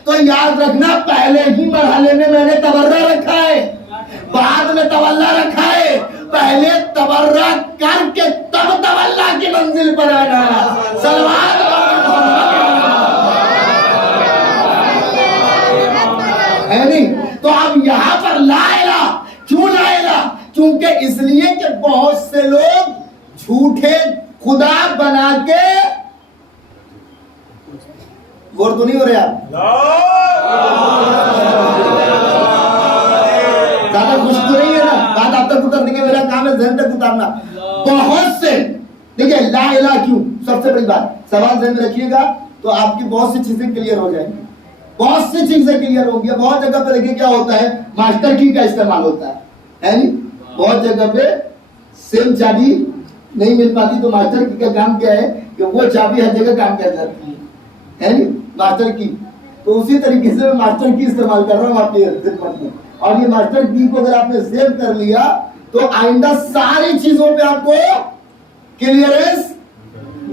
تو یاد رکھنا پہلے ہی مرحلے میں میں نے تبرہ رکھا ہے، بعد میں تولا رکھا ہے، پہلے تبرہ کر کے تب تولا کی منزل پر آنا۔ صلوات اب یہاں پر لا الہ، کیوں لا الہ؟ کیونکہ اس لیے کہ بہت سے لوگ جھوٹے خدا بنا کے، غور تو نہیں ہو رہے آپ؟ زیادہ خوش تو نہیں ہے نا؟ بات آپ تک اترنے کے، میرا کام ہے ذہن تک اتارنا۔ بہت سے، دیکھیں لا الہ کیوں، سب سے بڑی بات سوال ذہن میں رکھیے گا تو آپ کی بہت سی چیزیں کلیئر ہو جائیں گی، بہت سی چیزیں کلیئر ہوں گی۔ بہت جگہ پہ دیکھیں کیا ہوتا ہے، ماسٹر کی کا استعمال ہوتا ہے نہیں؟ بہت جگہ پہ سیم چابی نہیں مل پاتی تو ماسٹر کی کا کام کیا ہے کہ وہ چابی ہر جگہ کام کر جاتی ہے نہیں؟ ماسٹر کی، تو اسی طریقے سے میں ماسٹر کی استعمال کر رہا ہوں آپ کی خدمت میں، اور یہ ماسٹر کی کو اگر آپ نے سیو کر لیا تو آئندہ ساری چیزوں پہ آپ کو کلیئرنس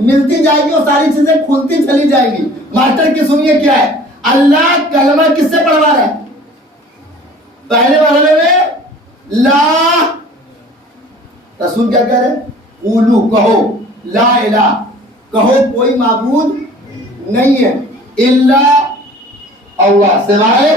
ملتی جائے گی اور ساری چیزیں کھلتی چلی جائیں گی۔ ماسٹر کی سنیے کیا ہے، اللہ کلمہ کس سے پڑھوا رہا ہے؟ پہلے مرحلے میں لا، رسول کیا کہہ رہے ہیں؟ قولو، کہو لا الہ، کہو کوئی معبود نہیں ہے الا اللہ، سوائے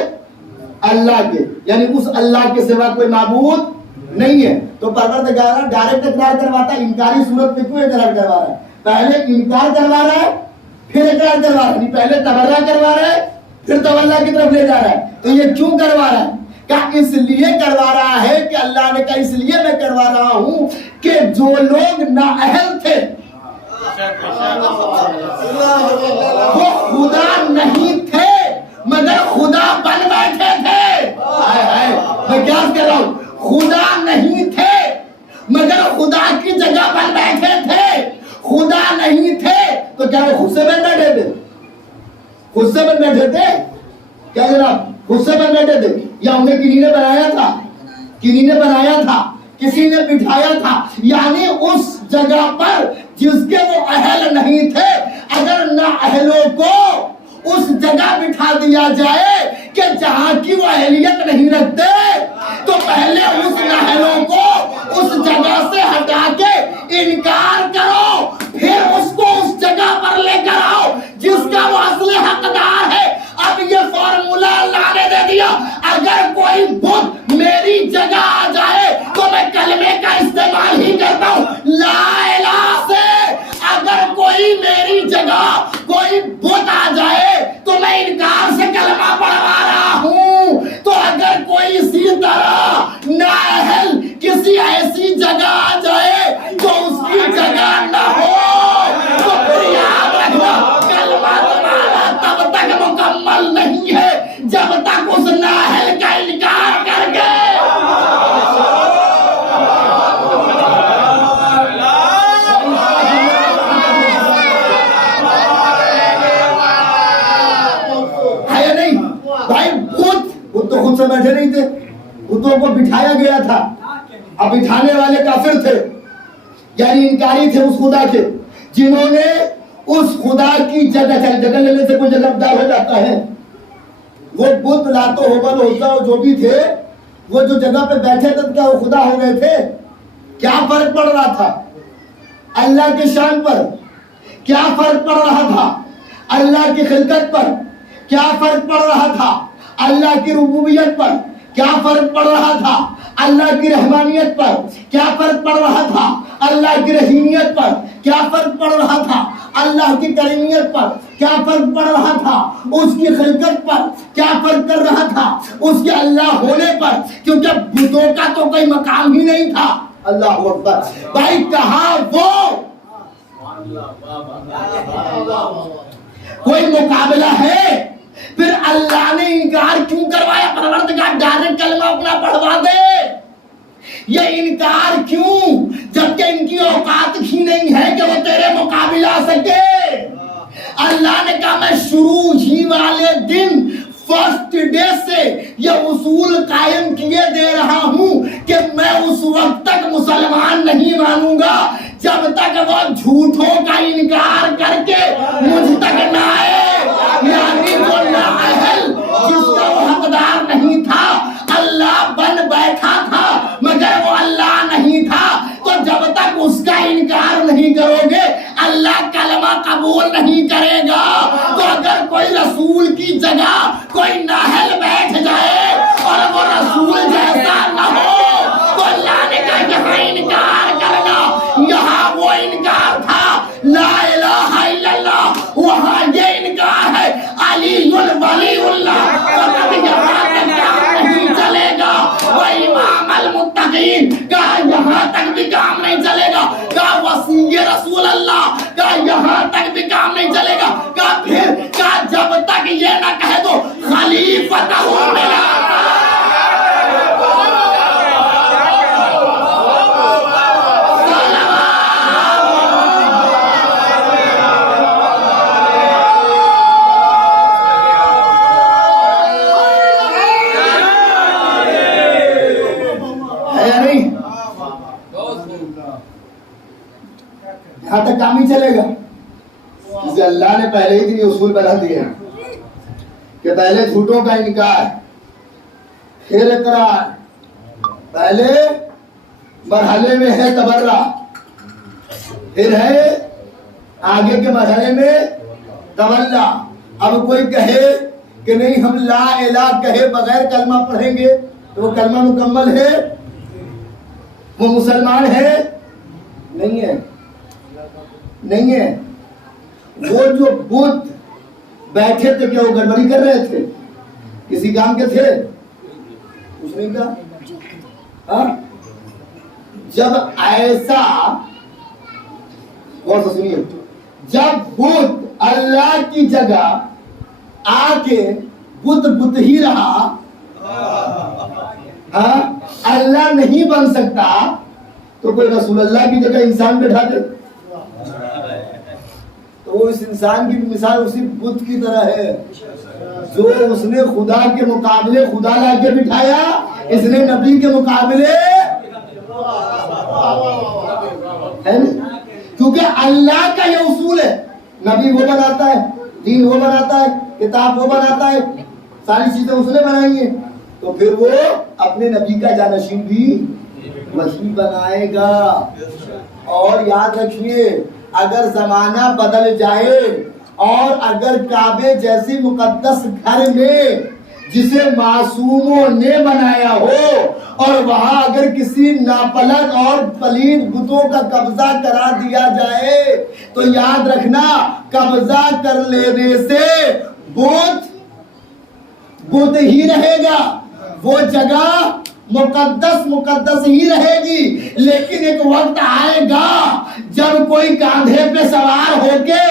اللہ کے، یعنی اس اللہ کے سوا کوئی معبود نہیں ہے۔ تو پروردگار ڈائریکٹ اقرار کرواتا ہے، انکاری صورت میں کیوں اقرار کروا رہا ہے؟ پہلے انکار کروا رہا ہے پھر اقرار کروا رہا ہے، پہلے تبرہ کروا رہا ہے پھر تولا کی طرف لے جا رہا ہے۔ تو یہ کیوں کروا رہا ہے؟ کہ اس لیے کروا رہا ہے کہ اللہ نے کہا اس لیے میں کروا رہا ہوں کہ جو لوگ نااہل تھے، وہ خدا نہیں تھے مگر خدا بن بیٹھے تھے۔ میں کیا کر رہا ہوں؟ خدا نہیں تھے مگر خدا کی جگہ بن بیٹھے تھے۔ خدا نہیں تھے تو کیا وہ خود سے بن بیٹھے تھے؟ خود سے بن بیٹھے تھے کیا جناب؟ خود سے بن بیٹھے تھے یا انہیں کنی نے بنایا تھا؟ کنی نے بنایا تھا، کسی نے بٹھایا تھا، یعنی اس جگہ پر جس کے وہ اہل نہیں تھے، اگر نااہلوں کو اس جگہ بٹھا دیا جائے کہ جہاں کی وہ اہلیت نہیں رکھتے، تو پہلے اس نااہلوں کو اس جگہ سے ہٹا کے انکار کرو، پھر اس کو اس جگہ پر لے کر آؤ جس کا وہ اصل حقدار ہے۔ اب یہ فارمولہ اللہ نے دے دیا، اگر کوئی بت میری جگہ آ جائے تو میں کلمے کا استعمال ہی کرتا ہوں، لا الہ سے۔ اگر کوئی میری جگہ کوئی بت آ جائے تو میں انکار سے کلمہ پڑھوا رہا ہوں۔ تو اگر کوئی اسی طرح نااہل کسی ایسی جگہ آ جائے جو اس کی جگہ نہ ہو تو پھر یاد رکھنا کلمہ تمہارا تب تک مکمل نہیں ہے جب تک اس نااہل کا انکار کر کے ہے نہیں بھائی۔ بت تو خود سے بیٹھے نہیں تھے، بتوں کو بٹھایا گیا تھا، اب بٹھانے والے کافر تھے، یعنی انکاری تھے اس خدا کے، جنہوں نے اس خدا کی جگہ لینے سے کوئی جگہ دار ہو جاتا ہے۔ وہ بت لاتو ہوبل ہوتا جو بھی تھے، وہ جو جگہ پہ بیٹھے تھے کیا وہ خدا ہو گئے تھے؟ کیا فرق پڑ رہا تھا اللہ کی شان پر؟ کیا فرق پڑ رہا تھا اللہ کی خلقت پر؟ کیا فرق پڑ رہا تھا اللہ کی ربوبیت پر؟ کیا فرق پڑ رہا تھا اللہ کی رحمانیت پر؟ کیا فرق پڑ رہا تھا اللہ کی رحیمیت پر؟ کیا فرق پڑ رہا تھا اللہ کی کریمیت پر؟ کیا فرق پڑ رہا تھا اس کی خلقت پر؟ کیا فرق کر رہا تھا اس کے اللہ ہونے پر؟ کیونکہ بتوں کا تو کوئی مقام ہی نہیں تھا۔ اللہ اکبر بھائی، کہاں وہ کوئی مقابلہ ہے؟ پھر اللہ نے انکار کیوں کروایا؟ پروردگار ڈائریکٹ کلمہ اپنا پڑھوا دے، یہ انکار کیوں جبکہ ان کی اوقات ہی نہیں ہے کہ وہ تیرے مقابلہ آ سکے؟ اللہ نے کہا میں شروع ہی والے دن فرسٹ ڈے سے یہ اصول قائم کیے دے رہا ہوں کہ میں اس وقت تک مسلمان نہیں مانوں گا جب تک وہ جھوٹوں کا انکار کر کے مجھ تک نہ آئے، یعنی وہ نااہل جس کا وہ حقدار نہیں تھا، اللہ بن بیٹھا تھا مگر وہ اللہ نہیں تھا۔ تو جب تک اس کا انکار نہیں کرو گے، اللہ کلمہ اللہ قبول نہیں کرے گا۔ تو اگر کوئی رسول کی جگہ کوئی نااہل بیٹھ جائے اور وہ رسول جیسا نہ ہو تو اللہ نے کہا یہاں انکار کرنا، یہاں وہ انکار تھا لا الہ الا اللہ، وہاں یہ انکار ہے علی ولی اللہ، فقط یہاں تک کام نہیں چلے گا۔ وہ امام المتقین کہا یہاں تک بھی کام نہیں چلے گا، کہا وصی رسول اللہ کہا یہاں تک بھی کام نہیں چلے گا، کہا پھر کہا جب تک یہ نہ کہہ دو خلیفتہ ملا۔ یہاں تک کام نہیں چلے گا، اسے اللہ نے پہلے ہی یہ اصول بنا دیا کہ پہلے جھوٹوں کا انکار، پھر اقرار، پہلے مرحلے میں ہے تبرہ، پھر ہے آگے کے مرحلے میں تولا۔ اب کوئی کہے کہ نہیں ہم لا الہ کہے بغیر کلمہ پڑھیں گے تو وہ کلمہ مکمل ہے، وہ مسلمان ہے؟ نہیں ہے، نہیں ہے۔ وہ جو بت بیٹھے تھے کیا وہ گڑبڑی کر رہے تھے؟ کسی کام کے تھے؟ کچھ نہیں کہا۔ جب ایسا غور سے سنیے، جب بت اللہ کی جگہ آ کے بت ہی رہا، اللہ نہیں بن سکتا تو کوئی رسول اللہ کی جگہ انسان بٹھا دے تو وہ اس انسان کی مثال اسی بت کی طرح ہے جو اس نے خدا کے مقابلے خدا لا کے بٹھایا، اس نے نبی کے مقابلے ہے نا؟ کیونکہ اللہ کا یہ اصول ہے، نبی وہ بناتا ہے، دین وہ بناتا ہے، کتاب وہ بناتا ہے، ساری چیزیں اس نے بنائی ہیں، تو پھر وہ اپنے نبی کا جانشین بھی وہی بنائے گا۔ اور یاد رکھیے اگر زمانہ بدل جائے اور اگر کعبے جیسی مقدس گھر میں جسے معصوموں نے بنایا ہو اور وہاں اگر کسی ناپلد اور پلید بتوں کا قبضہ کرا دیا جائے تو یاد رکھنا قبضہ کر لینے سے بت ہی رہے گا، وہ جگہ مقدس ہی رہے گی، لیکن ایک وقت آئے گا جب کوئی کاندھے پہ سوار ہو کے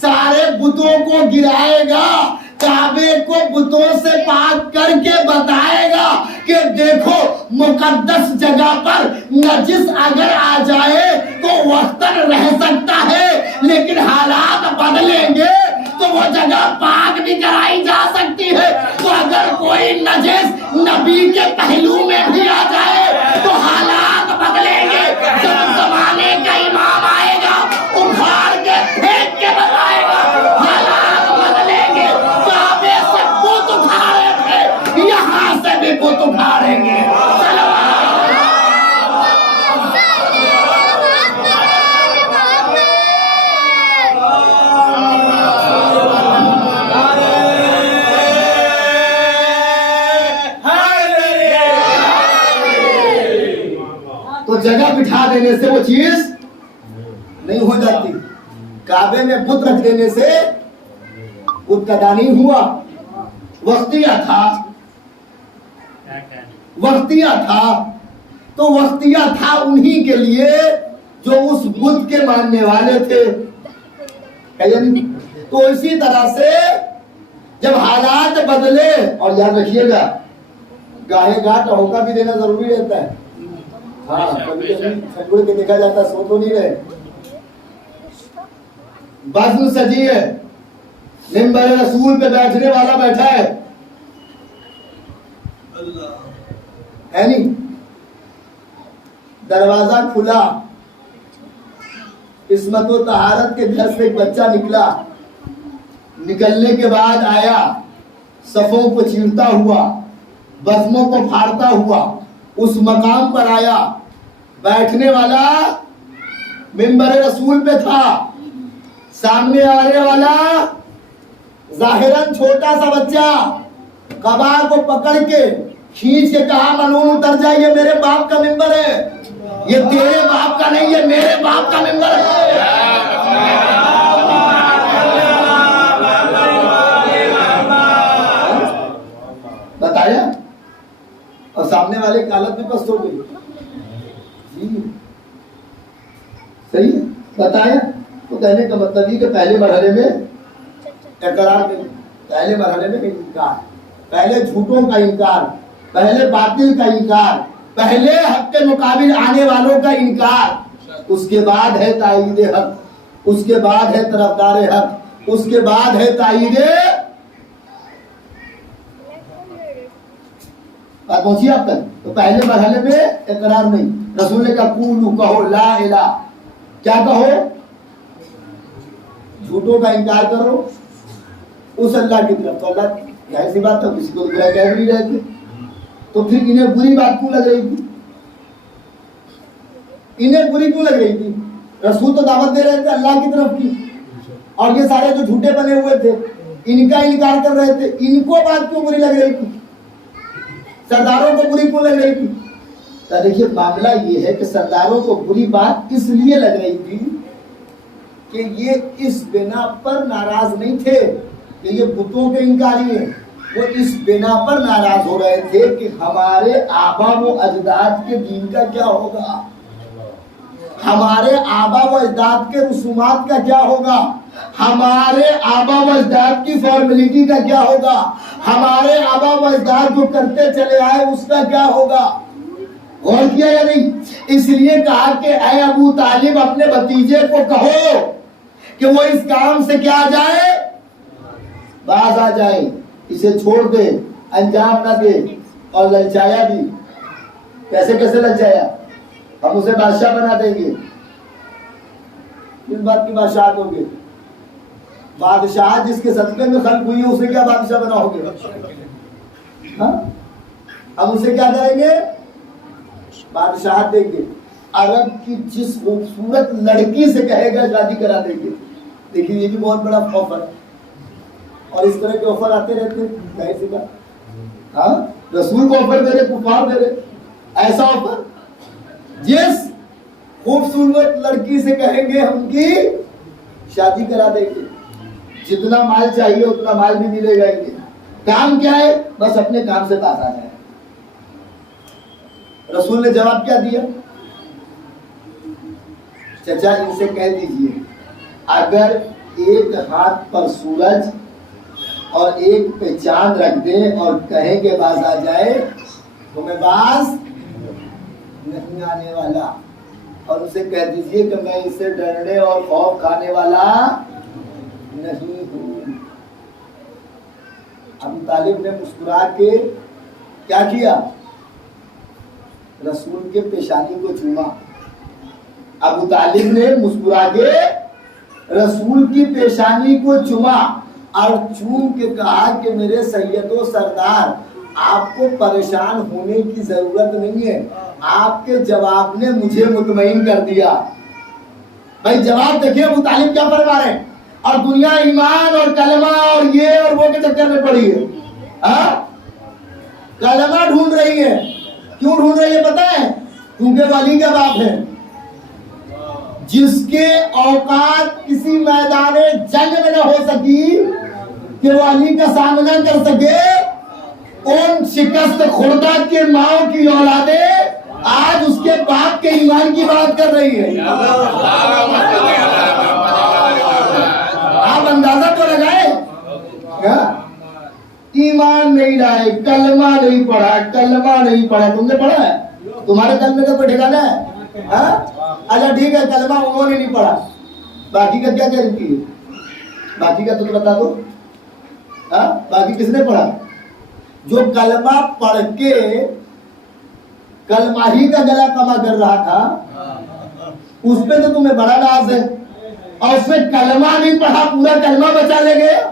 سارے بتوں کو گرائے گا، کعبے کو بتوں سے پاک کر کے بتائے گا کہ دیکھو مقدس جگہ پر نجس اگر آ جائے تو وقتاً رہ سکتا ہے لیکن حالات بدلیں گے تو وہ جگہ پاک بھی کرائی جا سکتی ہے۔ تو اگر کوئی نجس نبی کے پہلو میں بھی آ جائے تو حالات بدلیں گے، جب زمانے کا امام آئے گا اکھاڑ کے پھینک کے بتائے گا حالات بدلیں گے، کعبے سے بت اکھاڑے تھے یہاں سے بھی بت اکھاڑیں گے۔ تو جگہ بٹھا دینے سے وہ چیز نہیں ہو جاتی، کعبے میں بت رکھ دینے سے بت کا دانی ہوا، وقتیہ تھا تو وقتیہ تھا انہی کے لیے جو اس بت کے ماننے والے تھے، تو اسی طرح سے جب حالات بدلے، اور یاد رکھیے گا گاہے گاہ ٹہوکا بھی دینا ضروری رہتا ہے، ہاں کبھی کبھی کے دیکھا جاتا ہے، سو تو نہیں رہے، بزم سجی ہے، منبر رسول پہ بیٹھنے والا بیٹھا ہے نہیں، دروازہ کھلا، عصمت و طہارت کے گھر سے ایک بچہ نکلا، نکلنے کے بعد آیا صفوں کو چیرتا ہوا، بزموں کو پھاڑتا ہوا، اس مقام پر آیا، بیٹھنے والا منبر رسول پہ تھا، سامنے آنے والا ظاہراً چھوٹا سا بچہ قبا کو پکڑ کے کھینچ کے کہا منون اتر جائے، یہ میرے باپ کا ممبر ہے، یہ تیرے باپ کا نہیں، یہ میرے باپ کا ممبر ہے۔ بتایا، اور سامنے والے کی حالت بھی پست ہو گئی۔ جی صحیح ہے، بتایا۔ تو کہنے کا مطلب یہ کہ پہلے مرحلے میں اقرار، پہلے مرحلے میں انکار، پہلے جھوٹوں کا انکار، پہلے باطل کا انکار، پہلے حق کے مقابل آنے والوں کا انکار، اس کے بعد ہے تائید حق، اس کے بعد ہے طرفدار حق، اس کے بعد ہے تائید۔ بات پہنچی آپ تک؟ تو پہلے مرحلے میں اقرار نہیں، رسول نے کہا قولوا، کہو لا الہ، کیا کہو؟ جھوٹوں کا انکار کرو اس اللہ کی طرف۔ تو اللہ ظاہر سی بات ہے کسی کو برا کہہ نہیں رہے تھے، تو پھر انہیں بری بات کیوں لگ رہی تھی؟ انہیں بری کیوں لگ رہی تھی؟ رسول تو دعوت دے رہے تھے اللہ کی طرف کی، اور یہ سارے جو جھوٹے بنے ہوئے تھے ان کا انکار کر رہے تھے، ان کو بات کیوں بری لگ رہی تھی؟ سرداروں کو بری کیوں لگ رہی تھی؟ تو دیکھیے معاملہ یہ ہے کہ سرداروں کو بری بات اس لیے لگ رہی تھی کہ یہ اس بنا پر ناراض نہیں تھے کہ یہ بتوں کے انکاری ہیں، وہ اس بنا پر ناراض ہو رہے تھے کہ ہمارے آبا و اجداد کے دین کا کیا ہوگا، ہمارے آبا و اجداد کے رسومات کا کیا ہوگا، ہمارے آبا و اجداد کی فارمیلٹی کا کیا ہوگا، ہمارے آبا و اجداد جو کرتے چلے آئے اس کا کیا ہوگا۔ غور کیا یا نہیں؟ اس لیے کہا کہ اے ابو طالب اپنے بھتیجے کو کہو کہ وہ اس کام سے کیا آ جائے، باز آ جائے، اسے چھوڑ دے، انجام نہ دے۔ اور للچایا بھی، کیسے کیسے للچایا؟ ہم اسے بادشاہ بنا دیں گے۔ کس بات کی بادشاہت ہوگی؟ بادشاہ جس کے صدقے میں خلق ہوئی ہے اسے کیا بادشاہ بناؤ گے؟ ہم اسے کیا کریں گے؟ بادشاہت دیں گے۔ عرب کی جس خوبصورت لڑکی سے کہے گا شادی کرا دیں گے۔ دیکھیے یہ بھی بہت بڑا آفر، اور اس طرح کے آفر آتے رہتے ہیں، ظاہر سی بات۔ ہاں رسول کو آفر دے رہے، کفار دے رہے، ایسا آفر جس خوبصورت لڑکی سے کہیں گے ہم کی شادی کرا دیں گے، جتنا مال چاہیے اتنا مال بھی ملے گا۔ کام کیا ہے؟ بس اپنے کام سے باز آ جائے۔ رسول نے جواب کیا دیا؟ چچا ان سے کہہ دیجئے اگر ایک ہاتھ پر سورج اور ایک پہ چاند رکھ دیں اور کہیں کہ باز آ جائے تو میں باز نہیں آنے والا، اور اسے کہہ دیجئے کہ میں اسے ڈرنے اور خوف کھانے والا نہیں ہوں۔ ابو طالب نے مسکرا کے کیا کیا؟ رسول کے پیشانی کو چوما۔ ابو طالب نے مسکرا کے رسول کی پیشانی کو چوما اور چوم کے کہا کہ میرے سید و سردار آپ کو پریشان ہونے کی ضرورت نہیں ہے، آپ کے جواب نے مجھے مطمئن کر دیا۔ بھائی جواب دیکھیں ابو طالب کیا فرما رہے ہیں، اور دنیا ایمان اور کلمہ اور یہ اور وہ کے چکر میں پڑی ہے۔ کلمہ ڈھونڈ رہی ہے، کیوں ڈھونڈ رہی ہے پتہ ہے؟ کیونکہ ولی کا باپ ہے، جس کے اوقات کسی میدان جنگ میں نہ ہو سکی کہ وہ علی کا سامنا کر سکے، ان شکست خوردہ کے ماؤں کی اولادیں آج اس کے باپ کے ایمان کی بات کر رہی ہے۔ آپ اندازہ تو لگائے، ایمان نہیں لائے، کلمہ نہیں پڑھا، کلمہ نہیں پڑھا۔ تم نے پڑھا ہے؟ تمہارے کلمے کا کوئی ٹھکانا ہے؟ اچھا ٹھیک ہے، کلمہ انہوں نے نہیں پڑھا، باقی کا کیا گارنٹی ہے؟ باقی کا تو بتا دو، باقی کس نے پڑھا؟ جو کلمہ پڑھ کے کلمہ ہی کا گلا کما کر رہا تھا اس پہ تو تمہیں بڑا ناز ہے، اور اس میں کلمہ نہیں پڑھا پورا کلمہ بچا لے گئے۔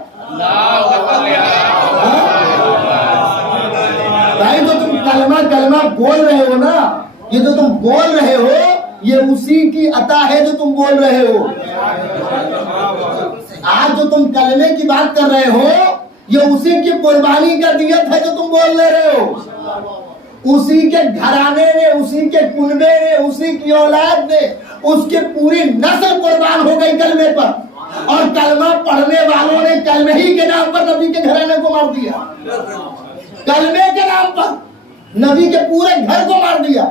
بھائی تو تم کلمہ بول رہے ہو نا، یہ تو تم بول رہے ہو، یہ اسی کی عطا ہے جو تم بول رہے ہو. آج جو تم کلمے کی بات کر رہے ہو یہ اسی کی قربانی کا دیت ہے جو تم بول رہے ہو. اسی کے گھرانے نے, اسی کے کنبے نے, اسی کی اولاد نے, اس کی پوری نسل قربان ہو گئی کلمے پر, اور کلمہ پڑھنے والوں نے کلمے ہی کے نام پر نبی کے گھرانے کو مار دیا. کلمے کے نام پر نبی کے پورے گھر کو مار دیا.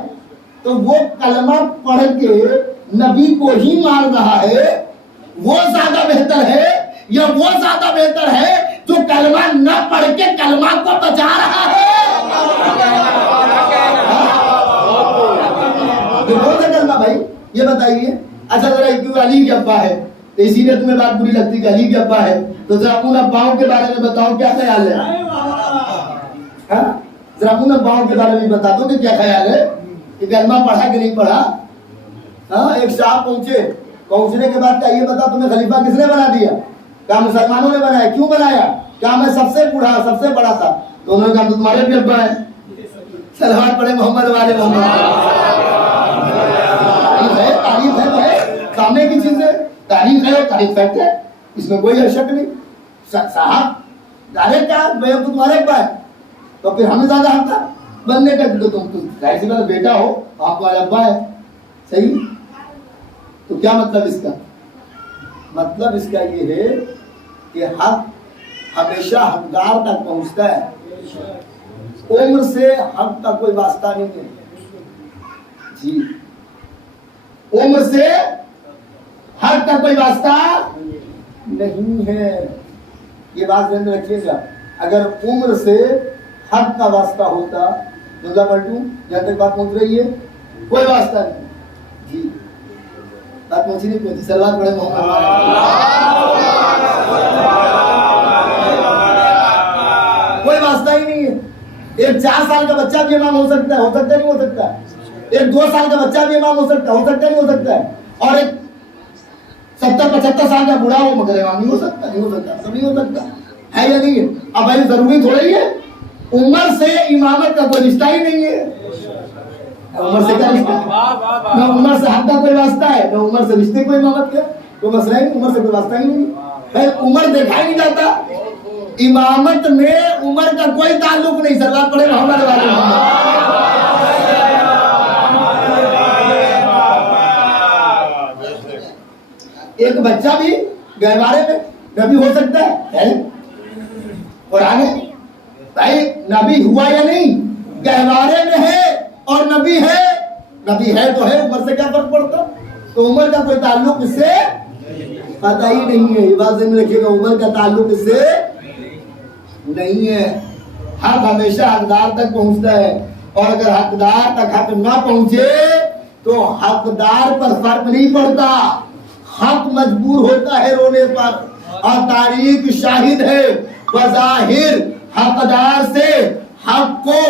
تو وہ کلمہ پڑھ کے نبی کو ہی مار رہا ہے, وہ زیادہ بہتر ہے یا وہ زیادہ بہتر ہے جو کلمہ نہ پڑھ کے کلمہ کو بچا رہا ہے؟ یہ کون سا کلمہ بھائی, یہ بتائیے. اچھا ذرا کیوں علی کے ابا ہے تو اسی لیے تمہیں بات بری لگتی کہ علی کے ابا ہے, تو ذرا ان اباؤں کے بارے میں بتاؤ کیا خیال ہے. ذرا ان اباؤں کے بارے میں بتا دو کہ کیا خیال ہے کہ کلمہ پڑھا کہ نہیں پڑھا. ہاں, ایک صاحب پہنچنے کے بعد کیا یہ بتا تمہیں خلیفہ کس نے بنا دیا؟ کیا مسلمانوں نے بنایا؟ کیوں بنایا؟ کیا میں سب سے بوڑھا سب سے بڑا تھا؟ تو انہوں نے کہا تو تمہارے بھی ابا ہیں. صلوات پڑھے محمد والے محمد. تعریف ہے بھائی, سامنے کی چیز ہے, تاریخ ہے, تاریخ فیکٹ ہے, اس میں کوئی شک نہیں. صاحب ڈائریکٹ کہا میں تو تمہارے ابا ہے, تو پھر ہمیں زیادہ حق تھا بننے کا, تو تم ظاہر سی بات بیٹا ہو, آپ تمہارا ابا ہے. صحیح. تو کیا مطلب اس کا؟ مطلب اس کا یہ ہے کہ حق ہمیشہ حقدار تک پہنچتا ہے. عمر سے حق کا کوئی واسطہ نہیں ہے جی, عمر سے حق کا کوئی واسطہ نہیں ہے. یہ بات ذہن میں رکھیے گا. اگر عمر سے حق کا واسطہ ہوتا, جملہ پلٹوں جہاں تک بات پہنچ رہی ہے, کوئی واسطہ نہیں جی. بات پہنچی نہیں پہنچی. صلوات پڑھے محمد. کوئی واسطہ ہی نہیں ہے. ایک 4 سال کا بچہ بھی امام ہو سکتا ہے نہیں ہو سکتا. ایک 2 سال کا بچہ بھی امام ہو سکتا ہے نہیں ہو سکتا ہے. اور ایک 70-75 سال کا بوڑھا ہو مگر امام نہیں ہو سکتا نہیں ہو سکتا ہے یا نہیں ہے. اب بھائی ضروری تھوڑا ہی ہے, عمر سے امامت کا کوئی رشتہ ہی نہیں ہے. عمر سے کیا رشتہ ہے؟ نہ عمر سے حق کا کوئی واسطہ ہے, نہ عمر سے رشتے کوئی امامت کا کوئی مسئلہ ہی نہیں. عمر سے کوئی واسطہ ہی نہیں ہے. عمر دیکھا ہی نہیں جاتا. امامت میں عمر کا کوئی تعلق نہیں. صلوات پڑھے محمد والے محمد. ایک بچہ بھی گہوارے میں نبی ہو سکتا ہے. قرآن بھائی نبی ہوا یا نہیں, گہوارے میں ہے اور نبی ہے. نبی ہے تو ہے, عمر سے کیا فرق پڑتا؟ تو عمر کا کوئی تعلق اس سے پتہ ہی نہیں ہے. یہ بات ذہن میں رکھیے گا, عمر کا تعلق اس سے نہیں ہے. حق ہمیشہ حقدار تک پہنچتا ہے, اور اگر حقدار تک حق نہ پہنچے تو حقدار پر فرق نہیں پڑتا. حق مجبور ہوتا ہے رونے پر, اور تاریخ شاہد ہے بظاہر حقدار سے حق کو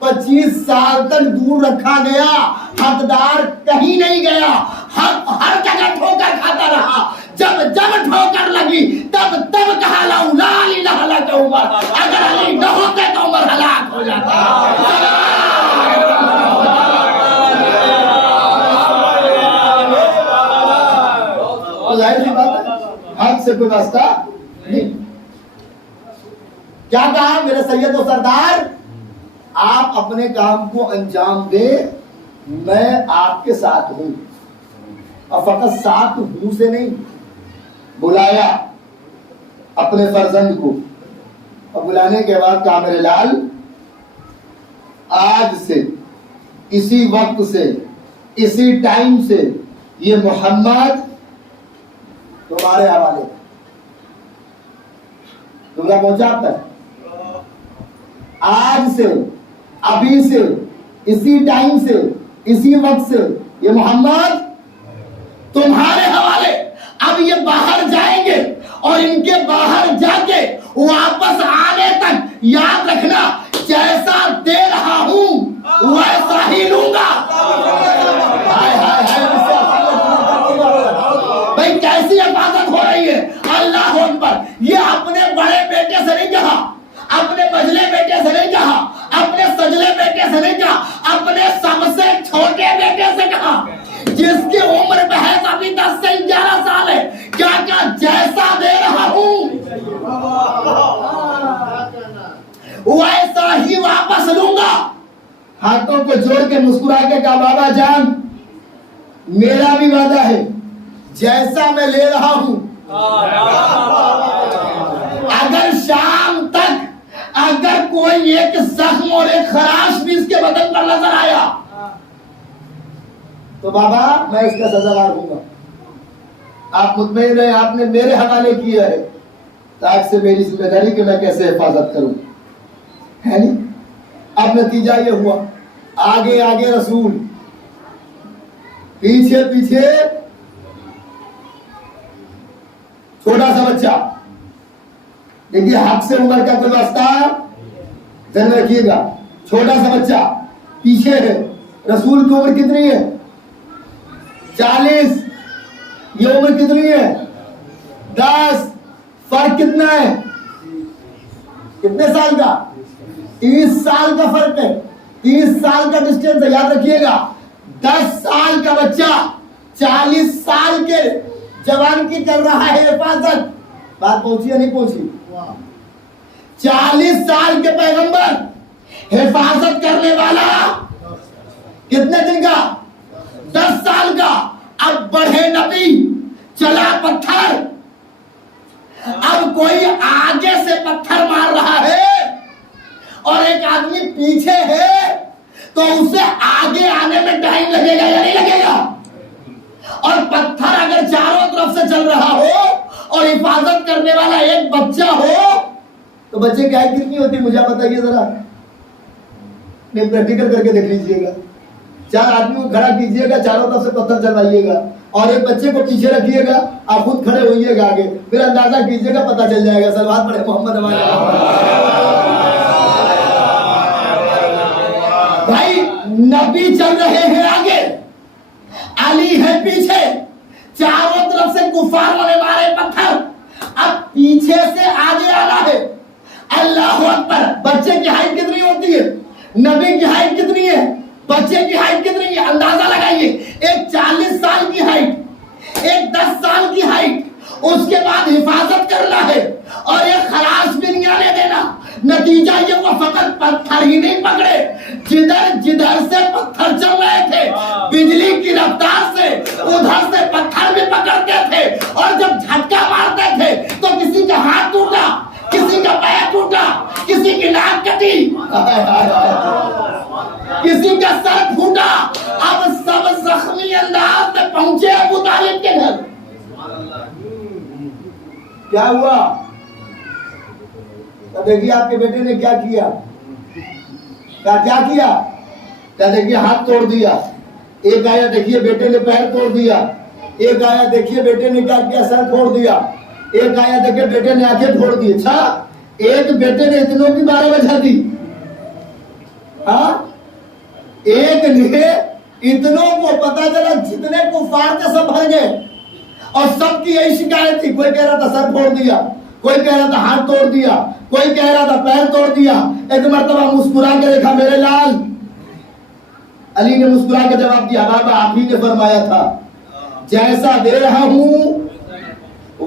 25 سال تک دور رکھا گیا. حقدار کہیں نہیں گیا, حق ہر جگہ ٹھوکر کھاتا رہا. جب ٹھوکر لگی تب کہا لا الہ الا عمر. اگر علی نہ ہوتے تو عمر ہلاک ہو جاتا. ظاہر سی بات ہے, حق سے کوئی واسطہ نہیں. کیا کہا میرے سید و سردار, آپ اپنے کام کو انجام دیں, میں آپ کے ساتھ ہوں. اور فقط ساتھ ہوں سے نہیں, بلایا اپنے فرزند کو, اور بلانے کے بعد کہا میرے لال آج سے اسی وقت سے اسی ٹائم سے یہ محمد تمہارے حوالے. جملہ پہنچا آپ تک؟ آج سے, ابھی سے, اسی ٹائم سے, اسی وقت سے یہ محمد تمہارے حوالے. اب یہ باہر جائیں گے اور ان کے باہر جا کے واپس آنے تک یاد رکھنا, جیسا دے رہا ہوں ویسا ہی لوں گا. بھائی کیسی حفاظت ہو رہی ہے, اللہ اکبر. یہ اپنے بڑے بیٹے سے نہیں کہا, اپنے مجلے بیٹے سے نہیں کہا, اپنے سجلے بیٹے سے نہیں کہا, اپنے سب سے چھوٹے بیٹے سے کہا. جس کی عمر محض ابھی 10 سے 11 سال ہے، کیا جیسا دے رہا ہوں ویسا ہی واپس لوں گا۔ ہاتھوں کو جوڑ کے مسکرا کے کہا بابا جان میرا بھی وعدہ ہے، جیسا میں لے رہا ہوں اگر شام تک اگر کوئی ایک زخم اور ایک خراش بھی اس کے بدن پر نظر آیا تو بابا میں اس کا سزاوار ہوں گا۔ آپ مطمئن رہیں، آپ نے میرے حوالے کیا ہے، تاکہ سے میری ذمہ داری کہ میں کیسے حفاظت کروں، ہے نہیں؟ اب نتیجہ یہ ہوا، آگے آگے رسول، پیچھے پیچھے چھوٹا سا بچہ۔ دیکھیے حق سے عمر کا کوئی واسطہ ذہن رکھیے گا، چھوٹا سا بچہ پیچھے ہے۔ رسول کی عمر کتنی ہے؟ 40۔ یہ عمر کتنی ہے؟ 10۔ فرق کتنا ہے؟ کتنے سال کا؟ 30 سال کا فرق ہے، 30 سال کا ڈسٹینس ہے، یاد رکھیے گا۔ 10 سال کا بچہ 40 سال کے جوان کی کر رہا ہے حفاظت۔ بات پہنچی یا نہیں پہنچی؟ 40 سال کے پیغمبر حفاظت کرنے والا کتنے دن کا؟ 10 سال کا۔ اب بڑھے نبی، چلا پتھر، اب کوئی آگے سے پتھر مار رہا ہے اور ایک آدمی پیچھے ہے تو اسے آگے آنے میں ٹائم لگے گا یا نہیں لگے گا؟ اور پتھر اگر چاروں طرف سے چل رہا ہو اور حفاظت کرنے والا ایک بچہ ہو تو بچے کی ہائٹ کتنی ہوتی ہے مجھے بتائیے ذرا، میں پریکٹیکل کر کے دیکھ لیجئے گا۔ 4 آدمی کو کھڑا کیجئے گا، چاروں طرف سے پتھر چلوائیے گا اور ایک بچے کو پیچھے رکھیے گا، آپ خود کھڑے ہوئیے گا آگے، پھر اندازہ کیجئے گا، پتہ چل جائے گا۔ صلوات پڑھے محمد بھائی، نبی چل رہے ہیں آگے، علی ہے پیچھے، چاروں طرف سے کفار نے مارے پتھر، اب پیچھے سے آگے آنا ہے۔ اللہ اکبر۔ بچے کی ہائٹ کتنی ہوتی ہے؟ نبی کی ہائٹ کتنی ہے؟ بچے کی ہائٹ کتنی ہے؟ اندازہ لگائیے، ایک 40 سال کی ہائٹ، ایک 10 سال کی ہائٹ، اس کے بعد حفاظت کرنا ہے اور ایک خراش بھی نہیں آنے دینا۔ نتیجہ یہ ہوا فقط پتھر ہی نہیں پکڑے، جدھر سے پتھر چل رہے تھے بجلی کی رفتار سے ادھر سے پتھر بھی پکڑتے تھے، اور جب جھٹکا مارتے تھے تو کسی کا ہاتھ ٹوٹا، کسی کا پیر ٹوٹا، کسی کی ناک کٹی، کسی کا سر پھوٹا۔ اب سب زخمی انداز میں پہنچے ابو طالب کے گھر۔ کیا ہوا؟ دیکھیے آپ کے بیٹے نے کیا کیا، کیا کیا؟ دیکھیے ہاتھ توڑ دیا۔ ایک آیا دیکھیے بیٹے نے پیر توڑ دیا، ایک آیا دیکھیے بیٹے نے کیا کیا، سر پھوڑ دیا، ایک آیا دیکھیے بیٹے نے آنکھیں پھوڑ دی۔ اچھا، ایک بیٹے نے اتنوں کی 12 بجا دی، ہاں، ایک نے اتنوں کو پتا چلا جتنے کفار تھے سب بھر گئے، اور سب کی یہی شکایت تھی۔ کوئی کہہ رہا تھا سر پھوڑ دیا، کوئی کہہ رہا تھا ہاتھ توڑ دیا، کوئی کہہ رہا تھا پیر توڑ دیا۔ ایک مرتبہ مسکرا کے دیکھا میرے لال، علی نے مسکرا کے جواب دیا بابا آپ ہی نے فرمایا تھا جیسا دے رہا ہوں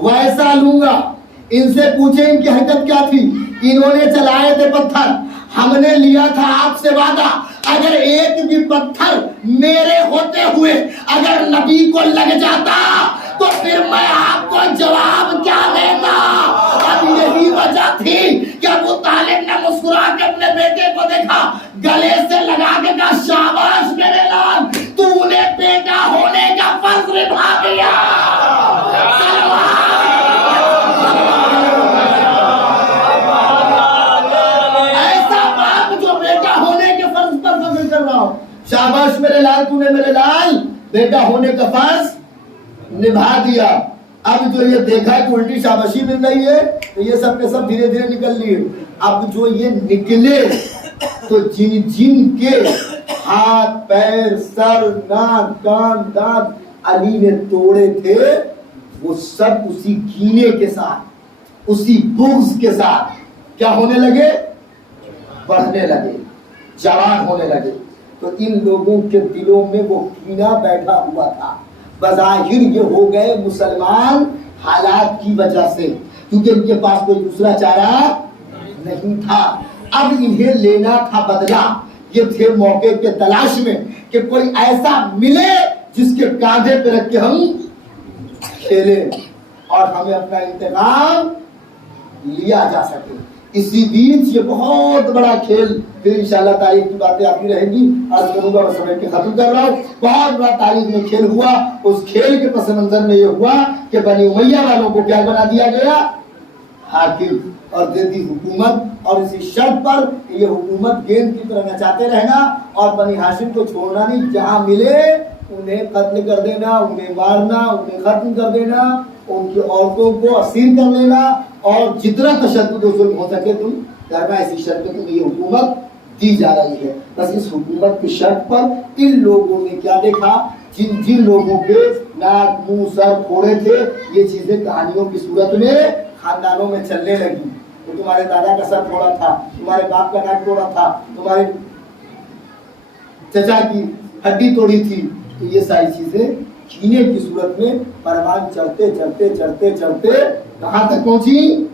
ویسا لوں گا۔ ان سے پوچھیں ان کی حرکت کیا تھی، انہوں نے چلائے تھے پتھر، ہم نے لیا تھا آپ سے وعدہ اگر ایک بھی پتھر میرے ہوتے ہوئے اگر نبی کو لگ جاتا تو پھر میں آپ کو جواب کیا دیتا۔ اب یہی وجہ تھی کہ ابو طالب نے مسکرا کے اپنے بیٹے کو دیکھا، گلے سے لگا کے کہا شاباش میرے لال، تو نے بیٹا ہونے کا فرض نبھا دیا۔ ایسا باپ جو بیٹا ہونے کے فرض پر فخر کر رہا ہو، شاباش میرے لال، تو نے میرے لال بیٹا ہونے کا فرض نبھا دیا۔ اب جو یہ دیکھا کہ الٹی شاباشی مل رہی ہے تو یہ سب کے سب دھیرے دھیرے نکل لیے۔ اب جو یہ نکلے تو جن جن کے ہاتھ پیر سر ناک کان دانت علی نے توڑے تھے وہ سب اسی کینے کے ساتھ اسی بغض کے ساتھ کیا ہونے لگے؟ بڑھنے لگے، جوان ہونے لگے۔ تو ان لوگوں کے دلوں میں وہ کینہ بیٹھا ہوا تھا. بظاہر یہ ہو گئے مسلمان حالات کی وجہ سے، کیونکہ ان کے پاس کوئی دوسرا چارہ نہیں تھا. اب انہیں لینا تھا بدلہ. یہ تھے موقع کے تلاش میں کہ کوئی ایسا ملے جس کے کاندھے پہ رکھ کے ہم کھیلیں اور ہمیں اپنا انتقام لیا جا سکے. اسی بیچ یہ بہت بڑا کھیل، پھر انشاءاللہ تاریخ کی باتیں آتی رہیں گی، عرض کروں گا اور سمجھ کے ختم کر رہا ہوں. بہت بڑا تاریخ میں کھیل ہوا. اس کھیل کے پس منظر میں یہ ہوا کہ بنی امیہ والوں کو کیا بنا دیا گیا؟ حاکم، اور دے دی حکومت. اور اسی شرط پر یہ حکومت گیند کی طرح نچاتے رہنا اور بنی ہاشم کو چھوڑنا نہیں. جہاں ملے انہیں قتل کر دینا، انہیں مارنا، انہیں ختم کر دینا، ان کی عورتوں کو اسیر کر لینا، اور جتنا تشدد ظلم ہو سکے تم کرنا. اسی شرط پہ تمہیں یہ حکومت دی جا رہی ہے. بس اس حکومت کی شرط پر ان لوگوں نے کیا دیکھا؟ جن لوگوں کے ناک منہ سر پھوڑے تھے، یہ چیزیں کہانیوں کی صورت میں خاندانوں میں چلنے لگی. تو تمہارے دادا کا سر پھوڑا تھا، تمہارے باپ کا ناک توڑا تھا، تمہارے چچا کی ہڈی توڑی تھی. تو یہ ساری چیزیں کینے کی صورت میں پروان چڑھتے چڑھتے چڑھتے چڑھتے کہاں تک پہنچی؟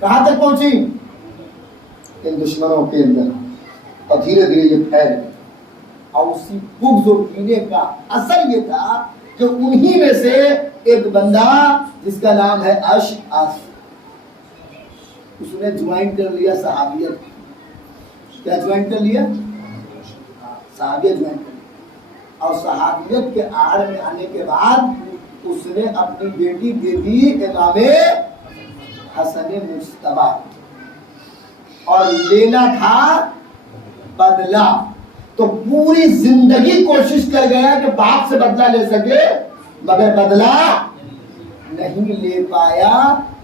کہاں تک پہنچی؟ ان دشمنوں کے اندر. اور دھیرے دھیرے یہ پھیل گئی. اور اسی بغض و کینے کا اثر یہ تھا کہ انہی میں سے ایک بندہ جس کا نام ہے اشعث، اس نے جوائن کر لیا صحابیت. کیا جوائن کر لیا؟ صحابیت جوائن کر لیا. اور صحابیت کے آڑ میں آنے کے بعد اس نے اپنی بیٹی دے دی امام حسن مجتبی، اور لینا تھا بدلہ. تو پوری زندگی کوشش کر گیا کہ باپ سے بدلہ لے سکے، مگر بدلہ نہیں لے پایا.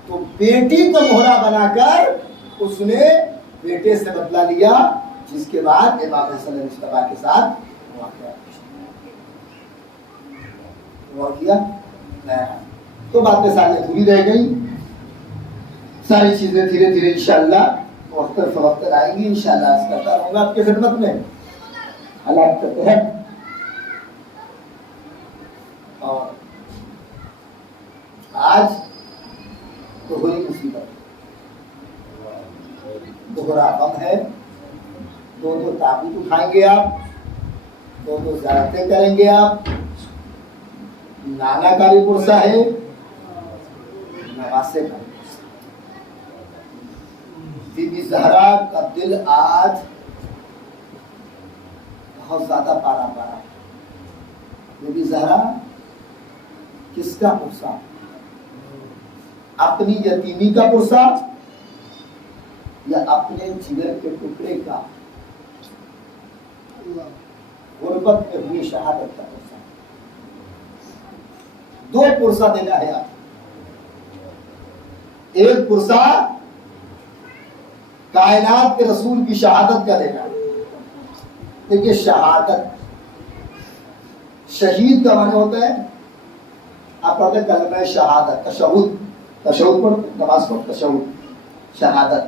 تو بیٹی کو مہرا بنا کر اس نے بیٹے سے بدلہ لیا، جس کے بعد امام حسن مجتبی کے ساتھ واقعہ. تو باتیں ساری ادھوری رہ گئی. ساری چیزیں دھیرے دھیرے انشاءاللہ وقت فوقت آئیں گی. انشاءاللہ اس کرتا رہوں گا آپ کی خدمت میں حالات کے تحت. اور آج دوہری مصیبت، دوہرا غم ہے. دو تابوت اٹھائیں گے آپ، دو زیارتیں کریں گے آپ. نانا کا بھی پرسہ ہے، نواسے کا. بی بی زہرا کا دل آج بہت زیادہ پارا پارا. بی بی زہرا کس کا پرسہ؟ اپنی یتیمی کا پرسہ یا اپنے جگر کے ٹکڑے کا، غربت میں ہوئی شہادت کا پرسہ؟ دو پرسہ دینا ہے آپ. ایک پرسہ کائنات کے رسول کی شہادت کا دینا ہے. دیکھیے شہادت، شہید کا معنی ہوتا ہے، آپ پڑھتے کلمہ شہادت، تشہد پڑھو، نماز پڑھو، تشہد شہادت.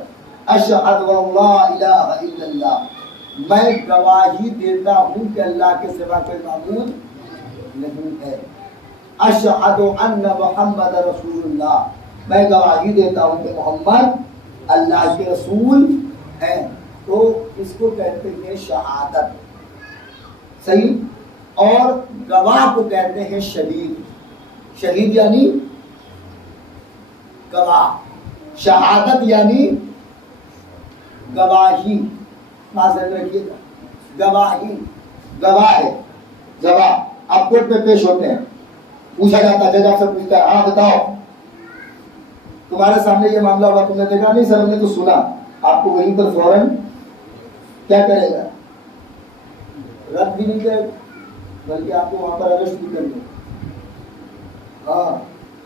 اشہد واللہ الہ الا اللہ، میں گواہی دیتا ہوں کہ اللہ کے سوا کوئی معبود نہیں ہے. اشہد ان محمد رسول اللہ، میں گواہی دیتا ہوں کہ محمد اللہ کے رسول ہیں. تو اس کو کہتے ہیں شہادت. صحیح. اور گواہ کو کہتے ہیں شہید. شہید یعنی گواہ، شہادت یعنی گواہی. معذرت رکھیے گا، گواہی، گواہ ہے، گواہ. آپ کورٹ میں پیش ہوتے ہیں، پوچھا جاتا ہے، جج آپ سے پوچھتا ہے ہاں بتاؤ تمہارے سامنے یہ معاملہ ہوا، تم نے دیکھا؟ نہیں سر ہم نے تو سنا. آپ کو وہیں پر فوراً کیا کرے گا؟ رد بھی نہیں کرے گا، بلکہ آپ کو وہاں پر اریسٹ بھی کر دے. ہاں،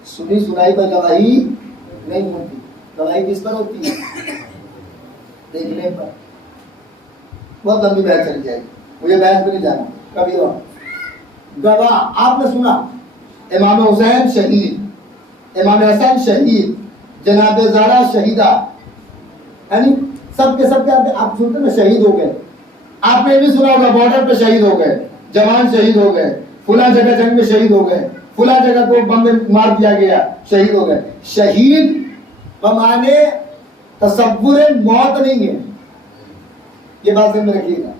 سنی سنائی پر گواہی نہیں ہوتی. گواہی کس پر ہوتی ہے؟ دیکھنے پر. بہت لمبی بحث چلی جائے گی، مجھے بحث پہ نہیں جانا کبھی. اور گواہ آپ نے سنا، امام حسین شہید، امام حسن شہید، جناب زہرا شہیدہ، یعنی سب کے آپ سنتے نا شہید ہو گئے. آپ نے بھی سنا ہوگا بارڈر پہ شہید ہو گئے، جوان شہید ہو گئے، فلاں جگہ جنگ میں شہید ہو گئے، فلاں جگہ کو بم میں مار دیا گیا، شہید ہو گئے. شہید بمانے تصور موت نہیں ہے، یہ بات ذہن میں رکھیے گا.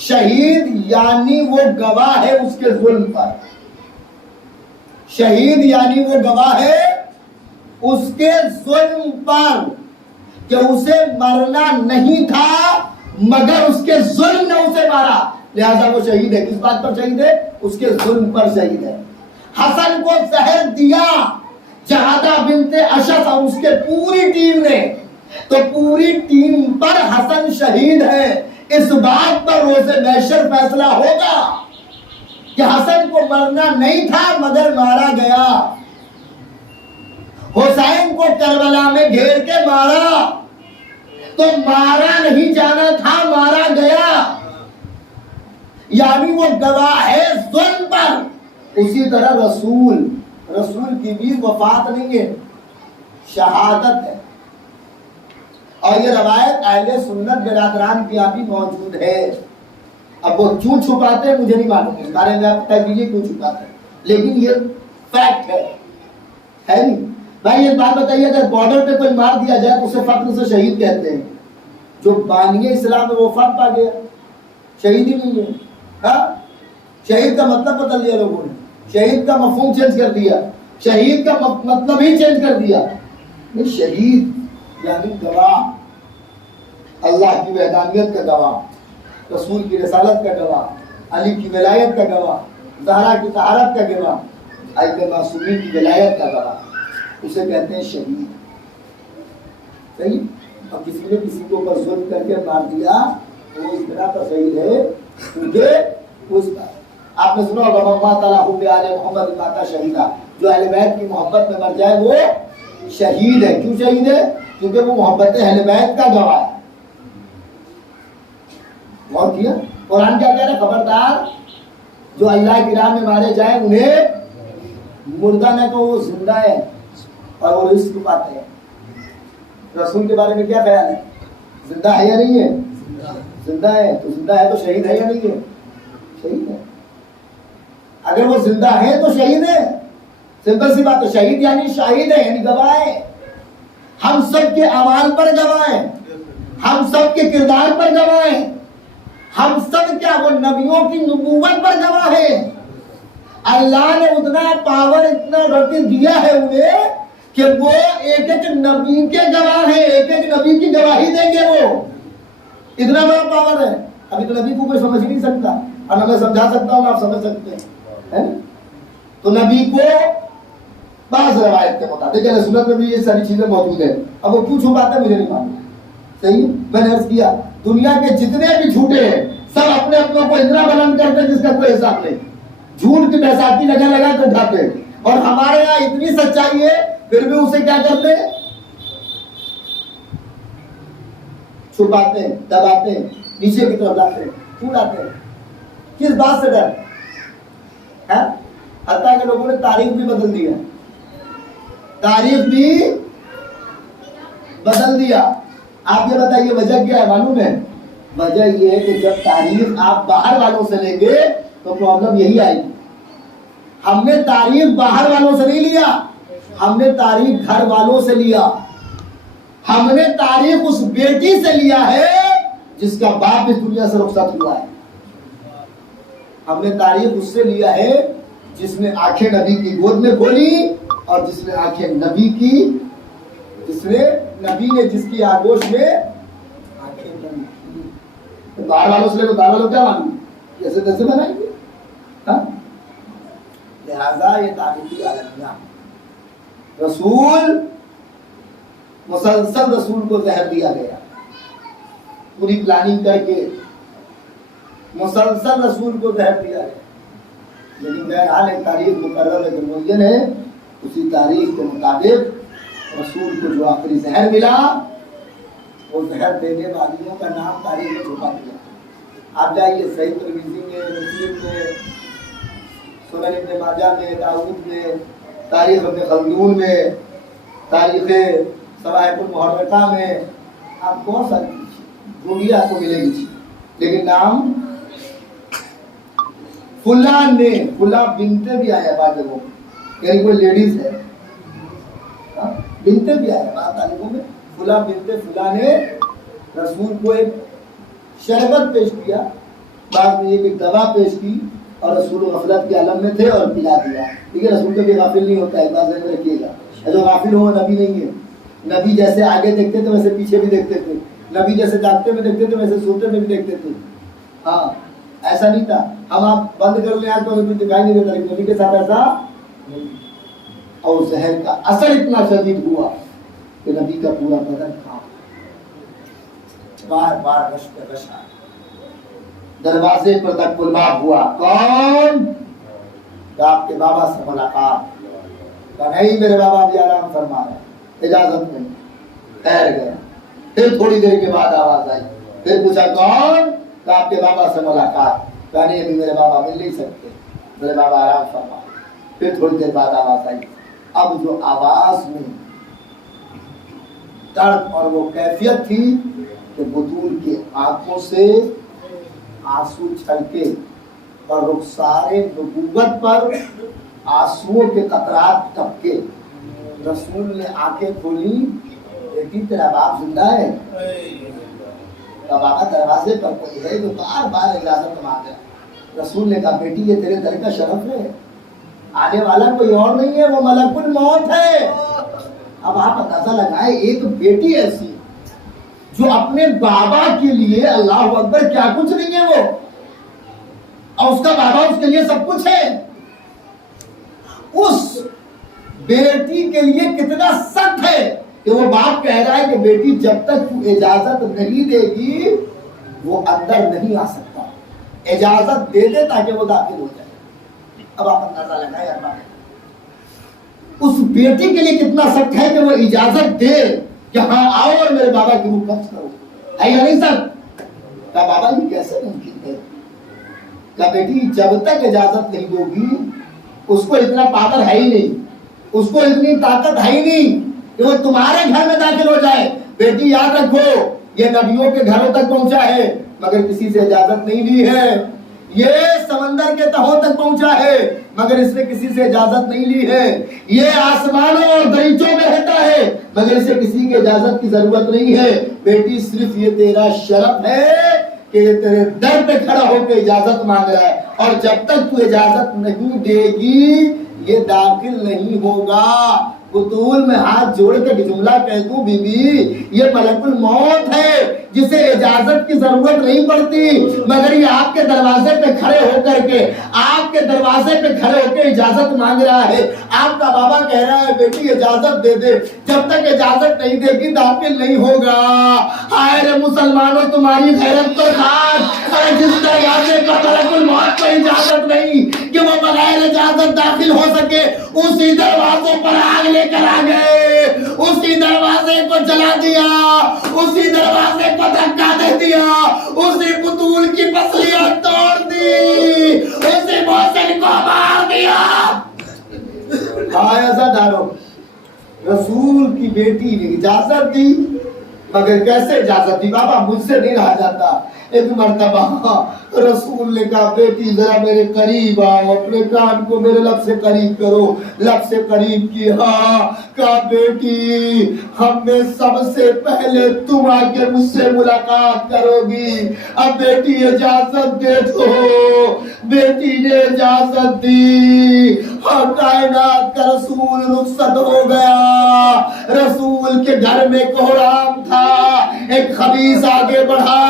شہید یعنی وہ گواہ ہے اس کے ظلم پر. شہید یعنی وہ گواہ ہے اس کے ظلم پر کہ اسے مرنا نہیں تھا مگر اس کے ظلم نے اسے مارا، لہذا وہ شہید ہے. کس بات پر شہید ہے؟ اس کے ظلم پر شہید ہے. حسن کو زہر دیا جہادہ بنت اشعث اور اس کے پوری ٹیم نے، تو پوری ٹیم پر حسن شہید ہے. اس بات پر روز محشر فیصلہ ہوگا کہ حسن کو مرنا نہیں تھا مگر مارا گیا. حسین کو کربلا میں گھیر کے مارا تو مارا نہیں جانا تھا، مارا گیا. یعنی وہ گواہ ہے ظلم پر. اسی طرح رسول کی بھی وفات نہیں ہے، شہادت ہے. اور یہ روایت اہل سنت برادران کی یہاں بھی موجود ہے. اب وہ کیوں چھپاتے ہیں مجھے نہیں معلوم، اس بارے میں آپ بتا دیجیے کیوں چھپاتے ہیں، لیکن یہ فیکٹ ہے نہیں. بھائی ایک بات بتائیے، اگر بارڈر پہ کوئی مار دیا جائے تو اسے فخر سے شہید کہتے ہیں. جو بانی اسلام ہے وہ فخر پا گیا، شہید ہی نہیں ہے. ہاں، شہید کا مطلب بدل دیا لوگوں نے، شہید کا مفہوم چینج کر دیا، شہید کا مطلب ہی چینج کر دیا. نہیں، شہید یعنی گواہ، اللہ کی وحدانیت کا گواہ، رسول کی رسالت کا گواہ، علی کی ولایت کا گواہ، زہرا کی طہارت کا گواہ، ائمہ معصومین کی ولایت کا گواہ، اسے کہتے ہیں شہید. صحیح. اور کسی نے کسی کو اوپر ظلم کر کے مار دیا تو وہ اس بنا پر شہید ہے کیونکہ اس پر آپ نے سنا ہوگا محمد علیہ بآل محمد ماتا شہیدہ، جو اہل بیت کی محبت میں مر جائے وہ شہید ہے. کیوں شہید ہے؟ کیونکہ وہ محبت اہل بیت کا گواہ ہے. غور کیا قرآن کیا کہہ رہا ہے؟ خبردار جو اللہ کی راہ میں مارے جائیں انہیں مردہ نہ کہ وہ زندہ ہے اور وہ رزق پاتے ہیں. رسول کے بارے میں کیا خیال ہے؟ زندہ ہے یا نہیں ہے؟ زندہ ہے. تو زندہ ہے تو شہید ہے یا نہیں ہے؟ شہید ہے. اگر وہ زندہ ہے تو شہید ہے. سمپل سی بات ہے. شہید یعنی شاہد ہے، یعنی گواہ ہے. ہم سب کے اعمال پر گواہ ہیں، ہم سب کے کردار پر گواہ ہیں، ہم سب کیا وہ نبیوں کی نبوت پر گواہ ہیں. اللہ نے اتنا پاور اتنا رقم دیا ہے انہیں کہ وہ ایک ایک نبی کے گواہ ہیں، ایک ایک نبی کی گواہی دیں گے. وہ اتنا بڑا پاور ہے. ابھی تو نبی کو کوئی سمجھ نہیں سکتا، اور نہ میں سمجھا سکتا ہوں نہ آپ سمجھ سکتے ہیں. تو نبی کو بعض روایت کے مطابق سنت میں بھی یہ ساری چیزیں موجود ہیں. اب وہ کیوں چھپاتے ہیں مجھے نہیں معلوم. صحیح. میں نے عرض کیا دنیا کے جتنے بھی جھوٹے ہیں سب اپنے اپنوں کو اتنا بلند کرتے ہیں جس کا کوئی حساب نہیں. جھوٹ کی بیساکھی لگا لگا کے اٹھاتے ہیں. اور ہمارے یہاں اتنی سچائی ہے پھر بھی اسے کیا کرتے ہیں؟ چھپاتے ہیں، دباتے ہیں، نیچے کی طرف لاتے ہیں. کیوں لاتے ہیں؟ کس بات سے ڈر؟ حتیٰ کہ لوگوں نے تاریخ بھی بدل دیا، تاریخ بھی بدل دیا. آپ یہ بتائیے وجہ کیا ہے معلوم ہے؟ وجہ یہ ہے کہ جب تاریخ آپ باہر والوں سے لیں گے تو پرابلم یہی آئے گی. ہم نے تاریخ باہر والوں سے نہیں لیا، ہم نے تاریخ گھر والوں سے لیا. ہم نے تاریخ اس بیٹی سے لیا ہے جس کا باپ اس دنیا سے رخصت ہوا ہے. ہم نے تاریخ اس سے لیا ہے جس نے آنکھیں نبی کی گود میں کھولی اور جس نے آنکھیں نبی کی، جس نے نبی نے جس کی آگوش میں آنکھیں بند کی. باہر والوں سے لے تو باہر والوں کیا معلوم جیسے تیسے بنائیں گے. لہذا یہ تاریخی عالمیہ رسول مسلسل رسول کو زہر دیا گیا، پوری پلاننگ کر کے مسلسل رسول کو زہر دیا گیا. لیکن بہرحال ایک تاریخ مقرر ہے جو معین ہے، اسی تاریخ کے مطابق رسول کو جو آخری زہر ملا وہ زہر دینے والیوں کا نام تاریخ میں چھپا دیا. آپ جائیے صحیح ترمذی میں، مسلم میں، سنن ابن ماجہ میں، داؤد میں، تاریخ ابن خلدون میں، تاریخ صواعق المحرقہ میں، آپ کون سا جو بھی آپ کو ملے گی. لیکن نام فلان نے، فلاں بنتے بھی آیا بعض جگہوں میں، یعنی کوئی لیڈیز ہے، بنتے بھی آیا بعض تعلیموں میں، فلاں بنتے فلاں نے رسول کو ایک شربت پیش کیا، بعد میں ایک دوا پیش کی، اور رسول غفلت کے عالم میں تھے اور پلا دیا. ٹھیک ہے، رسول کبھی غافل نہیں ہوتا ہے، بات ذہن میں رکھیے گا. جو غافل ہو نبی نہیں ہے. نبی جیسے آگے دیکھتے تھے ویسے پیچھے بھی دیکھتے تھے، نبی جیسے جاگتے میں دیکھتے تھے ویسے سوتے میں بھی دیکھتے تھے. ہاں ایسا نہیں تھا ہم آپ بند کر لیں تو ہمیں دکھائی نہیں دیتا، لیکن نبی کے ساتھ ایسا نہیں. اور زہر کا اثر اتنا شدید ہوا کہ نبی کا پورا بدن تھا، بار بار رش پہ رش آیا. دروازے پر تک بلباب ہوا، کون؟ کہ آپ کے بابا سے ملاقات. کہ نہیں میرے بابا بھی آرام فرما رہے، اجازت نہیں. ٹھہر گیا. پھر تھوڑی دیر کے بعد آواز آئی، پھر پوچھا کون؟ کہ آپ کے بابا سے ملاقات. کہ نہیں ابھی میرے بابا مل نہیں سکتے، میرے بابا آرام فرما. پھر تھوڑی دیر بعد آواز آئی. اب جو آواز میں درد اور وہ کیفیت تھی کہ بطول کی آنکھوں سے آنسو چھلکے اور رخسار نبوت پر آنسوؤں کے قطرات ٹپکے. رسول نے آنکھیں کھولی، بیٹی تیرا باپ زندہ ہے؟ بابا دروازے پر کوئی ہے جو بار بار اجازت مانگ رہا. رسول نے کہا بیٹی یہ تیرے در کا شرف ہے، آنے والا کوئی اور نہیں ہے، وہ ملک الموت ہے. اب آپ اندازہ لگائیں ایک بیٹی ایسی جو اپنے بابا کے لیے اللہ اکبر کیا کچھ نہیں ہے وہ، اور اس کا بابا اس کے لیے سب کچھ ہے. اس بیٹی کے لیے کتنا سخت ہے کہ وہ باپ کہہ رہا ہے کہ بیٹی جب تک تو اجازت نہیں دے گی وہ اندر نہیں آ سکتا، اجازت دے دے تاکہ وہ داخل ہو جائے. اب آپ اندازہ لگائیں اس بیٹی کے لیے کتنا سخت ہے کہ وہ اجازت دے کہ ہاں آؤ اور میرے بابا کی روح قبض کرو. ہے یا نہیں سر؟ کہا بابا یہ کیسے ممکن ہے؟ کہا بیٹی جب تک اجازت نہیں دو گی، اس کو اتنا پاور ہے ہی نہیں، اس کو اتنی طاقت ہے ہی نہیں کہ وہ تمہارے گھر میں داخل ہو جائے. بیٹی یاد رکھو یہ نبیوں کے گھروں تک پہنچا ہے مگر کسی سے اجازت نہیں لی ہے. یہ سمندر کے تہوں تک پہنچا ہے مگر اس نے کسی سے اجازت نہیں لی ہے. یہ آسمانوں اور دریچوں میں رہتا ہے مگر اسے کسی کی اجازت کی ضرورت نہیں ہے. بیٹی صرف یہ تیرا شرف ہے کہ یہ تیرے در پہ کھڑا ہو کے اجازت مانگ رہا ہے، اور جب تک تو اجازت نہیں دے گی یہ داخل نہیں ہوگا. بطول میں ہاتھ جوڑ کے جملہ کہہ دوں بی بی یہ ملک الموت ہے جسے اجازت کی ضرورت نہیں پڑتی، مگر یہ آپ کے دروازے پہ کھڑے ہو کر کے آپ کے دروازے پہ کھڑے ہو کے اجازت مانگ رہا ہے. آپ کا بابا کہہ رہا ہے بیٹی اجازت دے دے، جب تک اجازت نہیں دے گی داخل نہیں ہوگا. ہائے رے مسلمانوں تمہاری غیرت تو خاک، جس دروازے پر ملک الموت کو اجازت نہیں کہ وہ بغیر اجازت داخل ہو سکے اسی دروازے پر آگ لے کر آ گئے، اسی دروازے کو جلا دیا، اسی دروازے کو دھکا دے دیا، اسی بطول کی پسلیاں توڑ دی، اسی محسن کو مار دیا. ایسا ڈالو رسول کی بیٹی نے اجازت دی مگر کیسے اجازت دی؟ بابا مجھ سے نہیں رہا جاتا. ایک مرتبہ رسول نے کہا بیٹی ذرا میرے قریب آؤ، اپنے کان کو میرے لب سے قریب کرو. لب سے قریب کیا. کہا بیٹی ہم میں سب سے پہلے تم آ کے مجھ سے ملاقات کرو گی. اب بیٹی اجازت دے دو. بیٹی نے اجازت دی اور کائنات کا رسول رخصت ہو گیا. رسول کے گھر میں کوہرام تھا. ایک خبیث آگے بڑھا،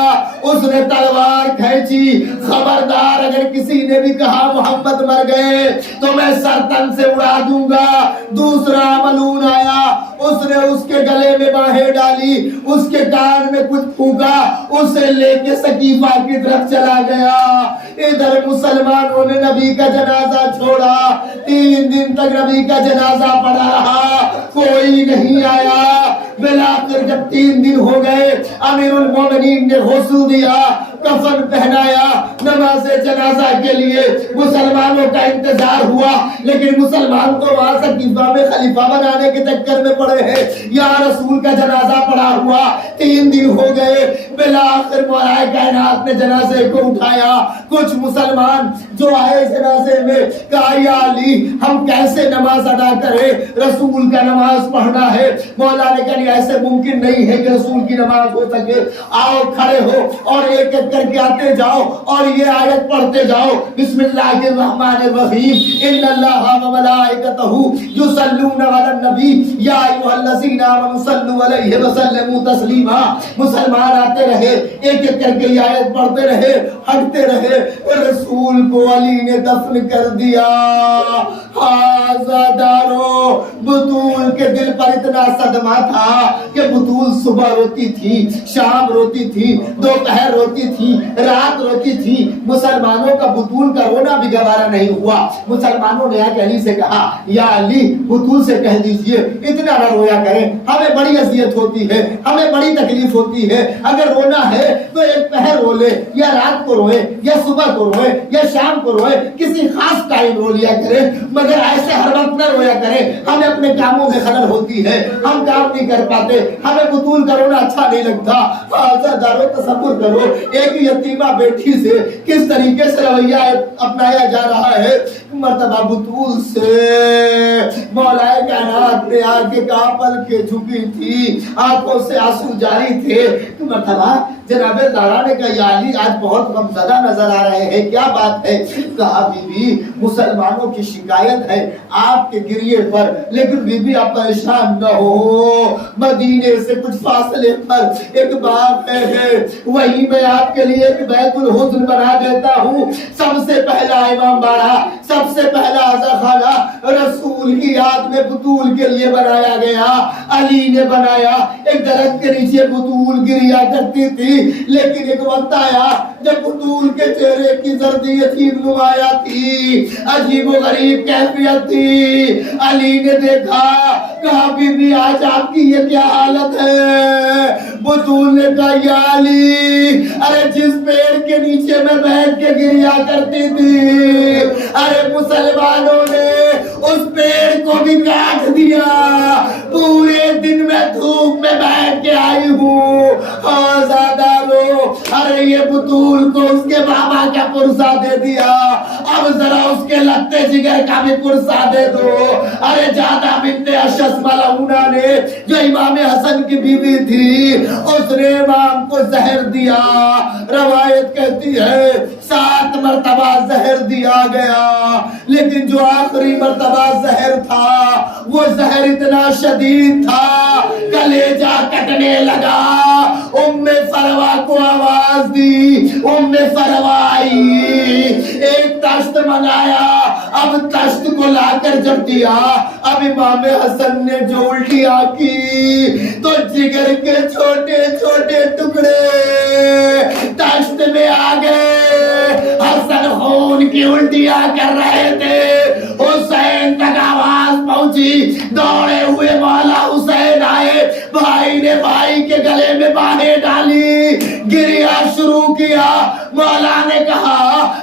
اس نے تلوار کھینچی. خبردار اگر کسی نے بھی کہا محمد مر گئے تو میں سر تن سے اڑا دوں گا. دوسرا ملعون آیا، اس نے اس کے گلے میں باہیں ڈالی، اس کے کان میں کچھ پھونکا، اسے لے کے سقیفہ کی طرف چلا گیا. ادھر مسلمانوں نے نبی کا جنازہ چھوڑا. 3 دن تک نبی کا جنازہ پڑا رہا، کوئی نہیں آیا. بلا کر جب 3 دن ہو گئے امیر المومنین نے غسل دیا. کفن پہنایا، نماز جنازہ کے لیے مسلمانوں کا انتظار ہوا، لیکن مسلمان تو وہاں سے امام خلیفہ بنانے کے چکر میں پڑے ہیں۔ یا رسول کا جنازہ پڑا ہوا 3 دن ہو گئے، بالآخر مولا کائنات نے جنازے کو اٹھایا۔ کچھ مسلمان جو آئے جنازے میں کہا یا علی ہم کیسے نماز ادا کریں، رسول کا نماز پڑھنا ہے۔ مولا نے کہا ایسے ممکن نہیں ہے کہ رسول کی نماز ہو سکے، آؤ کھڑے ہو اور ایک ایک کر کے آتے جاؤ اور یہ آیت پڑھتے جاؤ، بسم اللہ الرحمن الرحیم، ان اللہ و ملائکتہ یصلون علی النبی یا ایھا الذین آمنوا صلوا علیہ وسلموا تسلیما۔ مسلمان آتے رہے، ایک ایک کر کے یہ آیت پڑھتے رہے، ہٹتے رہے، رسول کو علی نے دفن کر دیا۔ دارو بطول کے دل پر اتنا صدمہ تھا کہ بطول صبح روتی تھی، شام روتی تھی، دوپہر روتی تھی، رات روتی تھی۔ مسلمانوں کا بطول کا رونا بھی گوارا نہیں ہوا۔ مسلمانوں نے علی سے کہا یا علی بطول سے کہہ دیجئے اتنا نہ رویا کریں، ہمیں بڑی اذیت ہوتی ہے، ہمیں بڑی تکلیف ہوتی ہے، اگر رونا ہے تو ایک پہر رو لے، یا رات کو روئے، یا صبح کو روئے، یا شام کو روئے، کسی خاص ٹائم رو لیا کریں، مگر ایسے ہر وقت نہ رویا کریں، ہمیں اپنے کاموں میں خلل ہوتی ہے، ہم کام نہیں کر پاتے، ہمیں بطول کا رونا اچھا نہیں لگتا۔ دارو تصور کرو ایک یتیمہ بیٹی سے کس طریقے سے رویہ اپنایا جا رہا ہے۔ مرتبہ بطول سے مولا کائنات نے آگے کا پلکیں جھکی تھی، آنکھوں سے آنسو جاری تھے۔ مرتبہ جناب زہرا نے کہا یا علی آج بہت غمزدہ نظر آ رہے ہیں، کیا بات ہے؟ کہا بی بی مسلمانوں کی شکایت ہے آپ کے گریے پر، لیکن بی بی آپ پریشان نہ ہو، مدینے سے کچھ فاصلے پر ایک باغ ہے، وہیں میں آپ کے لیے ایک بیت الحزن بنا دیتا ہوں۔ سب سے پہلا امام باڑہ، سب سے پہلا خانہ رسول کی یاد میں بطول کے لیے بنایا گیا۔ علی نے بنایا، ایک درخت کے نیچے بطول گریا کرتی تھی، لیکن ایک وقت آیا جب بطول کے چہرے کی زردی عجیب نمایاں تھی، عجیب و غریب کیفیت تھی۔ علی نے دیکھا، کہا بی بی آج آپ کی یہ کیا حالت ہے؟ بطول نے کہا یا علی ارے جس پیڑ کے نیچے میں بیٹھ کے گریا کرتی تھی، ارے مسلمانوں نے اس پیڑ کو بھی کاٹ دیا، پورے دن میں دھوپ میں بیٹھ کے آئی ہوں۔ ارے یہ بطول کو اس کے بابا کا پرسہ دے دیا، اب ذرا اس کے لگتے جگر کا بھی پرسہ دے دو۔ ارے جادہ بنت اشس ملعونہ نے جو امام حسن کی بیوی تھی، اس نے امام کو زہر دیا۔ روایت کہتی ہے 7 مرتبہ زہر دیا گیا، لیکن جو آخری مرتبہ زہر تھا وہ زہر اتنا شدید تھا کلیجہ کٹنے لگا۔ ام فروا کو آواز دی، ام فروا آئی، ایک تشت منگایا، اب تشت کو لا کر جب دیا، اب امام حسن نے جو الٹیاں کی تو جگر کے چھوٹے چھوٹے ٹکڑے تشت میں آ گئے۔ حسن خون کی الٹیاں کر رہے تھے، حسین تک آواز پہنچی، دوڑے ہوئے مولا حسین آئے، بھائی نے بھائی کے گلے میں باہیں ڈالی، گریا شروع کیا۔ مولا نے کہا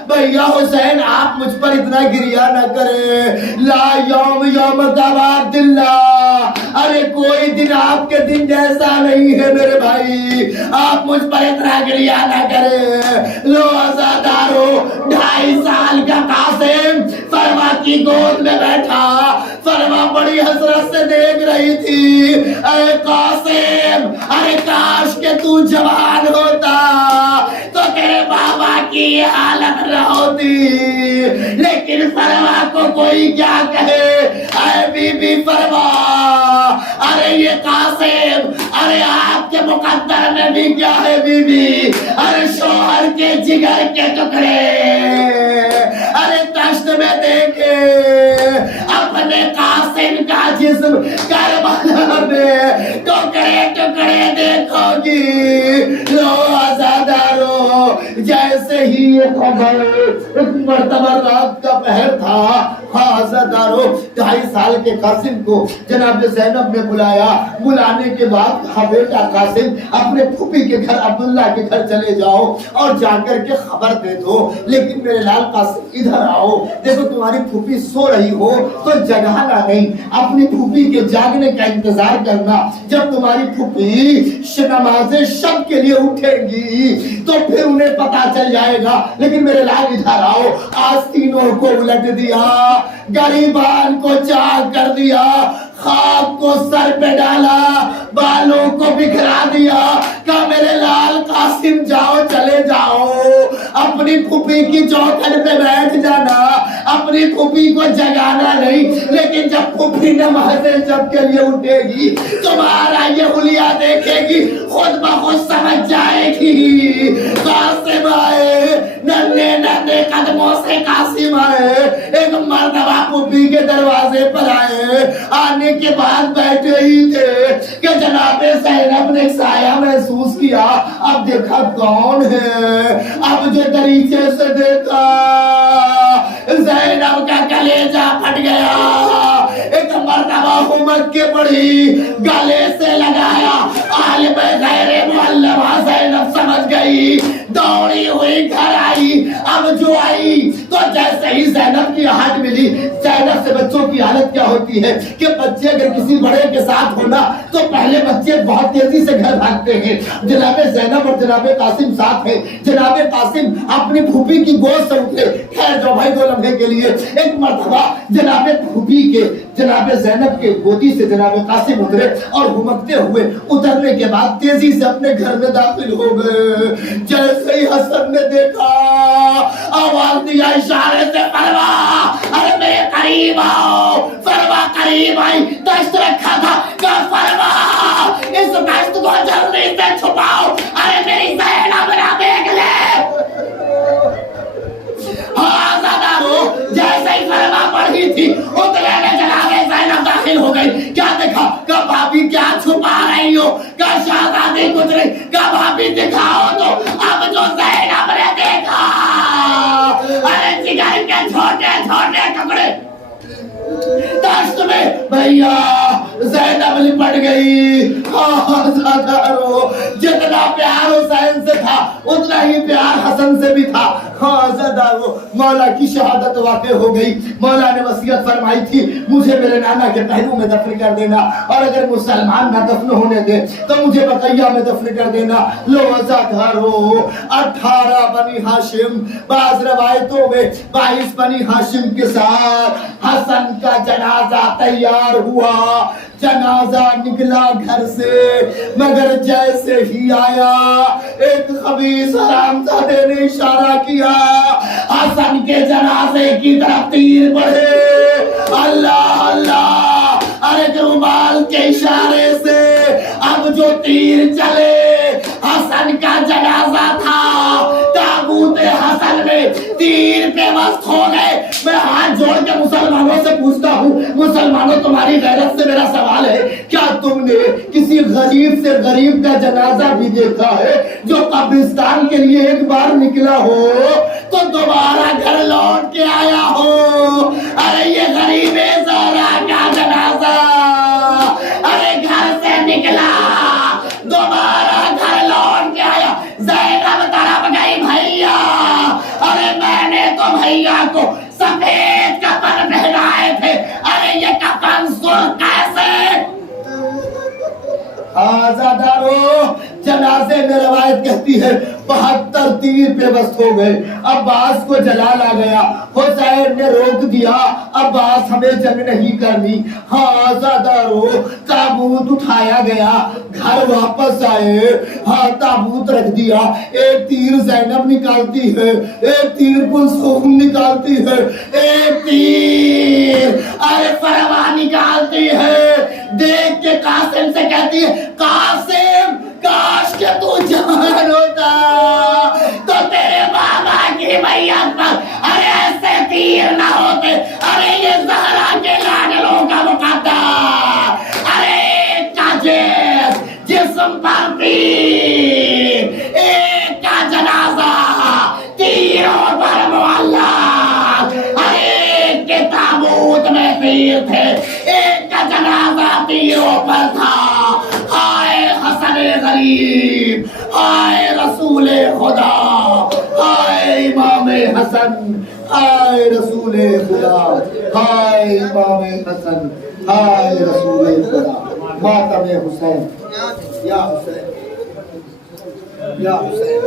بھیا حسین آپ مجھ پر اتنا گریا نہ کریں، لا یوم یوم عبد اللہ، ارے کوئی دن آپ کے دن جیسا نہیں ہے میرے بھائی، آپ مجھ پر اتنا گریا نہ کریں۔ لو عزادارو 2.5 سال کا قاسم فرما کی گود میں بیٹھا، فرما بڑی حسرت سے دیکھ رہی تھی، اے قاسم ارے کاش کہ تو جوان ہوتا تو تیرے بابا کی یہ حالت نہ ہوتی، لیکن فرما کو کوئی کیا کہے۔ اے بی بی فرما ارے یہ قاسم، ارے آپ کے مقدر میں بھی کیا ہے بی بی، ارے شوہر کے جگر کے ٹکڑے، ارے تشت میں دیکھے اپنے قاسم قاسم کا جسم کربلا میں ٹکڑے ٹکڑے دیکھو گی. لو عزادارو جیسے ہی یہ خبر ایک مرتبہ رات کا پہر تھا. عزادارو 2.5 سال کے قاسم کو جناب زینب نے بلایا. بلانے کے بعد کہا بیٹا قاسم اپنے پھوپھی کے گھر عبداللہ کے گھر چلے جاؤ اور جا کر کے خبر دے دو. لیکن میرے لال قاسم ادھر آؤ, دیکھو تمہاری پھوپھی سو رہی ہو تو جگانا نہیں, اپنی پھوپھی کے جاگنے کا انتظار کرنا. جب تمہاری پھوپھی نماز شب کے لیے اٹھیں گی تو پھر انہیں پتا چل جائے گا. لیکن میرے لال ادھر آؤ. آستینوں کو الٹ دیا, گریبان کو چاک کر دیا, خاک کو سر پہ ڈالا, بالوں کو بکھرا دیا. کہا میرے لال قاسم جاؤ, چلے جاؤ, اپنی پھوپھی کی چوکھٹ پہ بیٹھ جانا, اپنی پھوپھی کو جگانا نہیں. لیکن جب پھوپھی نماز شب کے لیے اٹھے گی تمہارا یہ حلیہ دیکھے گی, خود بخود سمجھ جائے گی قاسم آئے. ننھے ننھے قدموں سے قاسم آئے, ایک مرتبہ پھوپھی کے دروازے پر آئے. آنے کے بعد بیٹھے ہی تھے کہ جناب زینب نے سایہ محسوس کیا. اب دیکھا کون ہے, اب جو دریچے سے دیکھا زینب کا کلیجہ پھٹ گیا. ایک مرتبہ ہمت کے پڑی, گلے سے لگایا. عالم غیر معلمہ زینب سمجھ گئی, دوڑی ہوئی گھر آئی. اب جو آئی تو جیسے ہی زینب کی ہاتھ ملی, زینب سے بچوں کی حالت کیا ہوتی ہے کہ بچے اگر کسی بڑے کے ساتھ ہونا تو پہلے بچے بہت تیزی سے گھر بھاگتے ہیں. جناب زینب اور جناب قاسم ساتھ ہیں. جناب قاسم اپنی پھوپھی کی گود سے اٹھے. خیر جو بھائی 2 لمحے کے لیے ایک مرتبہ جناب پھوپھی کے جناب زینب کے گودی سے جناب قاسم اترے اور ہمکتے ہوئے اترنے کے بعد تیزی سے اپنے گھر میں داخل ہو گئے. جیسے ہی حسن نے دیکھا آواز دیا اشارے سے, فرما ارے میرے قریب آؤ. فرما قریب آئی, دشت رکھا تھا کہ فرما اس دشت کو جلدی سے چھپاؤ, ارے میری زینب نہ دیکھ لے. جیسے ہی فرما پڑھی تھی اتنے میں جناب زینب داخل ہو گئی. کیا دیکھا کہ بھابھی کیا چھپا رہی ہو, کہ شہزادی کچھ نہیں, کہ بھابھی دکھاؤ تو. اب جو زینب نے دیکھا ارے جگر کے چھوٹے چھوٹے ٹکڑے دشت میں بھیا زینب لپٹ گئی. جتنا پیار حسین سے تھا اتنا ہی پیار حسن سے بھی تھا. مولا کی شہادت واقع ہو گئی. مولا نے وصیت فرمائی تھی مجھے میرے نانا کے پہلو میں دفن کر دینا, اور اگر مسلمان نہ دفن ہونے دے تو مجھے بقیہ میں دفن کر دینا. لو عزادارو 18 بنی ہاشم, بعض روایتوں میں 22 بنی ہاشم کے ساتھ حسن کا جنازہ تیار ہوا. جنازہ نکلا گھر سے, مگر جیسے ہی آیا ایک خبیث حرامزادے نے اشارہ کیا, حسن کے جنازے کی طرف تیر بڑھے. اللہ اللہ, ارے رومال کے اشارے سے اب جو تیر چلے حسن کا جنازہ تھا. تابوت حسن میں تیر پہ مست ہو گئے. میں ہاتھ جوڑ کے مسلمانوں سے پوچھتا ہوں, مسلمانوں تمہاری غیرت سے میرا سوال ہے, کیا تم نے کسی غریب سے غریب کا جنازہ بھی دیکھا ہے جو قبرستان کے لیے ایک بار نکلا ہو تو دوبارہ گھر لوٹ کے آیا ہو؟ ارے یہ غریب زہرا کا جنازہ ارے گھر سے نکلا دوبارہ گھر لوٹ کے آیا. زینب طرف گئی بھیا, ارے میں نے تو بھیا کو سفید کفن پہنائے تھے, ارے یہ کفن سرخ کیسے؟ آزادارو جنازے میں روایت کہتی ہے 72 تیر پہ بست ہو گئے. عباس کو جلال آ گیا, حسین نے روک دیا, عباس ہمیں جنگ نہیں کرنی. ہاں آزادارو تابوت اٹھایا گیا, گھر واپس آئے, ہاں تابوت رکھ دیا. ایک تیر زینب نکالتی ہے, ایک تیر کلثوم نکالتی ہے, ایک تیر ارے فروا نکالتی ہے. دیکھ کے قاسم سے کہتی ہے قاسم کاش کہ تو جوان ہوتا تو تیرے بابا کی میت پر ارے ایسے تیر نہ ہوتے. ارے یہ زہرا کے لاڈلوں کا مقابلہ تیر تھے، ایک کا جنازہ تیروں پر تھا۔ ہائے حسن غریب، ہائے رسول خدا، ہائے امام حسن، ہائے رسول خدا، ہائے امام حسن، ہائے رسول خدا۔ ماتم حسین، یا حسین، یا حسین۔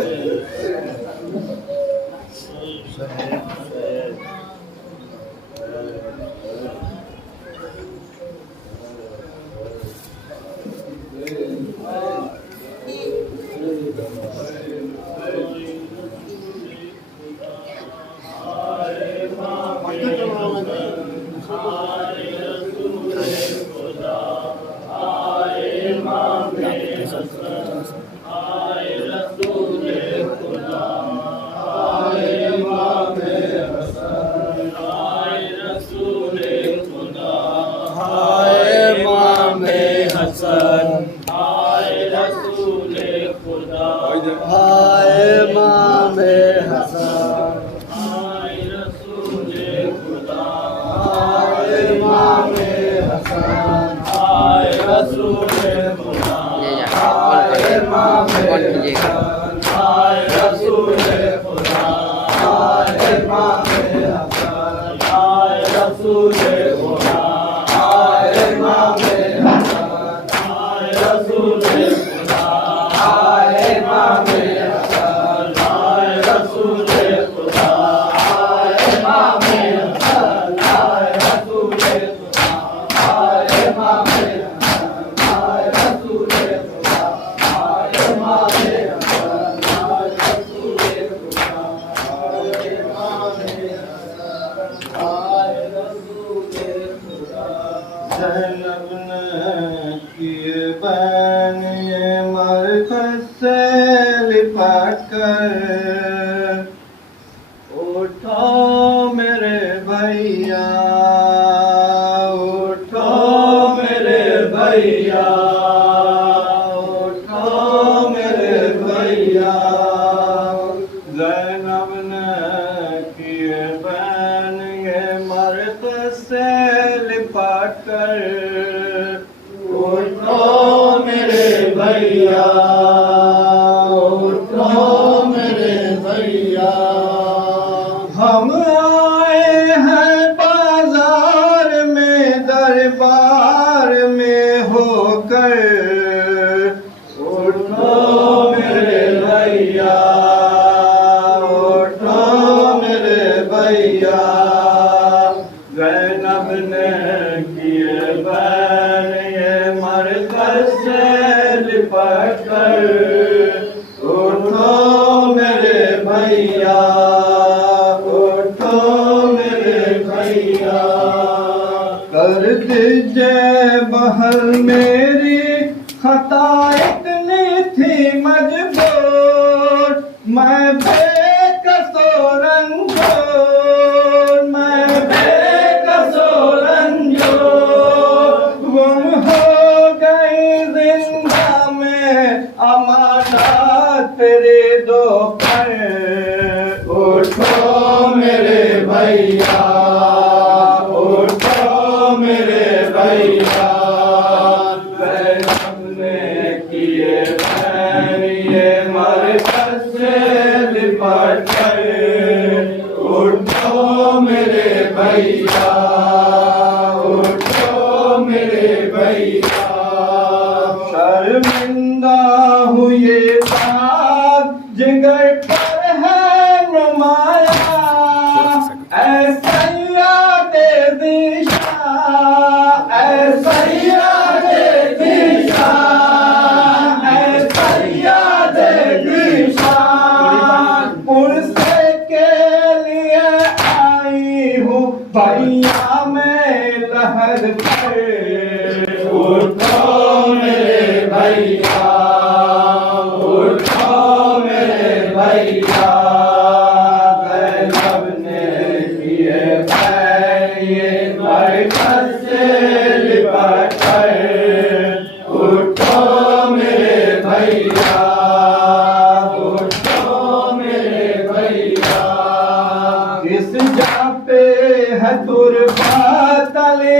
ہم آئے ہیں بازار میں دربار میں ہو کر، اٹھو میرے بھیا، اٹھو میرے بھیا۔ زینب نے کیے بین یہ مرکز سے لپٹ کر، اٹھو میرے بھیا، کر دیجئے بہر میری خطا اتنی تھی مجبور، میں بے کس و رنجور، میں بے کس و رنجور، گم ہو گئی زندہ میں امانات تیرے دو پر، اٹھو میرے بھیا، شرمندہ ہوئے بات جگر پر ہے نمایاں، اے سیاد ذیشان، اے سیاد ذیشان، اے سیاد ذیشان، پرسے کے لیے آئی ہوں بھیا میں لہر پر، اٹھو میرے بھیا، اٹھو میرے بھیا۔ زینب نے کیے بین یہ مرکز سے لپٹ کر، اٹھو میرے بھیا، اٹھو میرے بھیا۔ کس جا پہ ہے تربت علی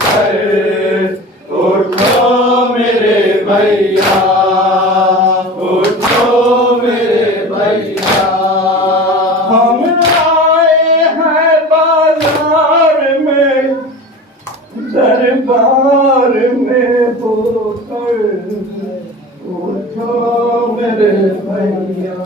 کر اٹھو میرے بھیا اٹھو میرے بھیا ہم آئے ہیں بازار میں دربار میں ہو کر اٹھو میرے بھیا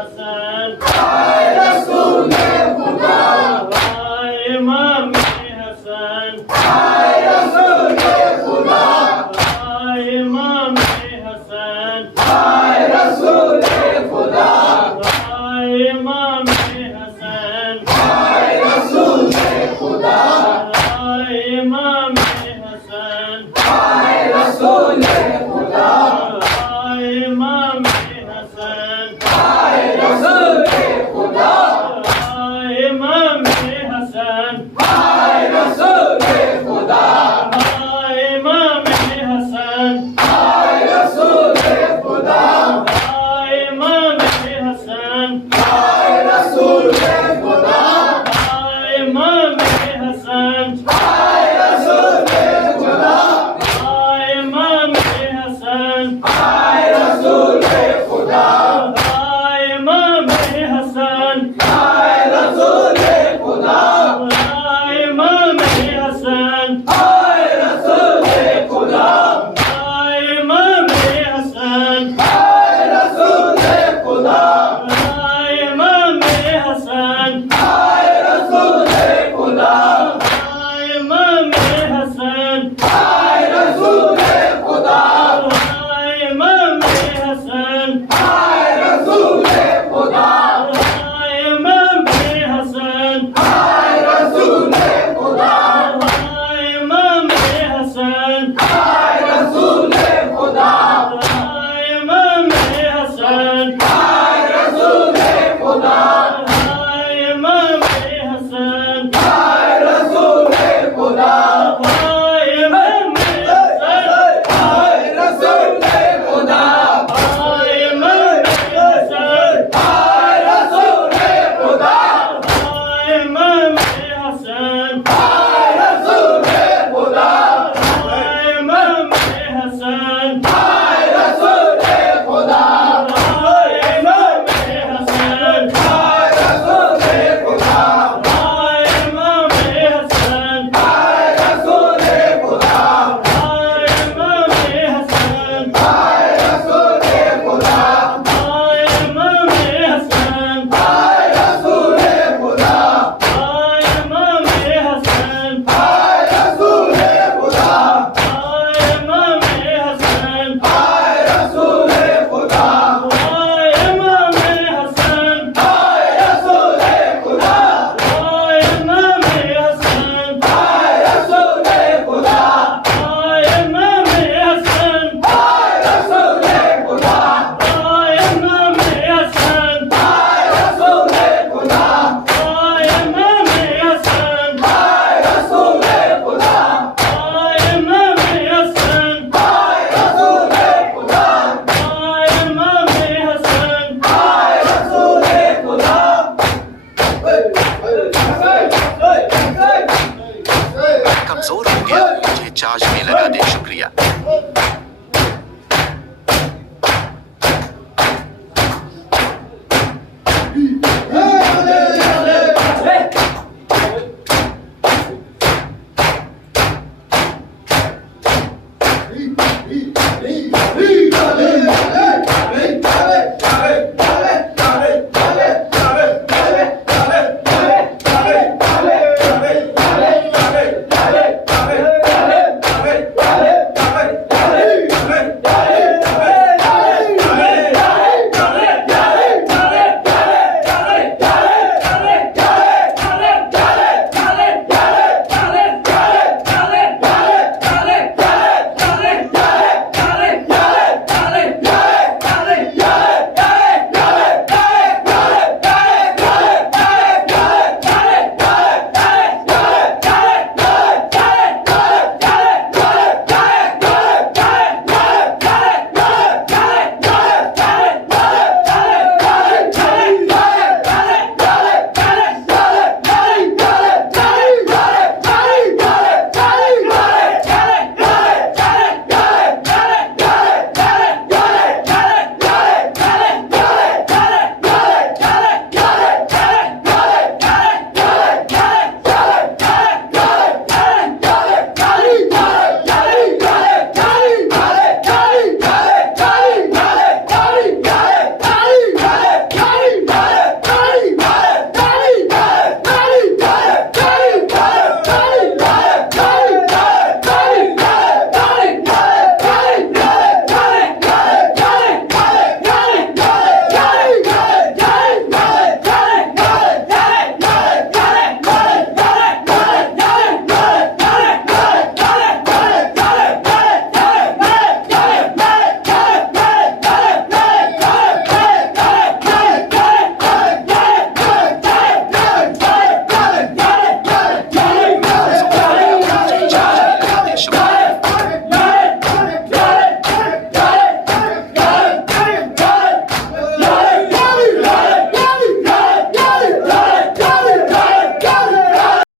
Hasan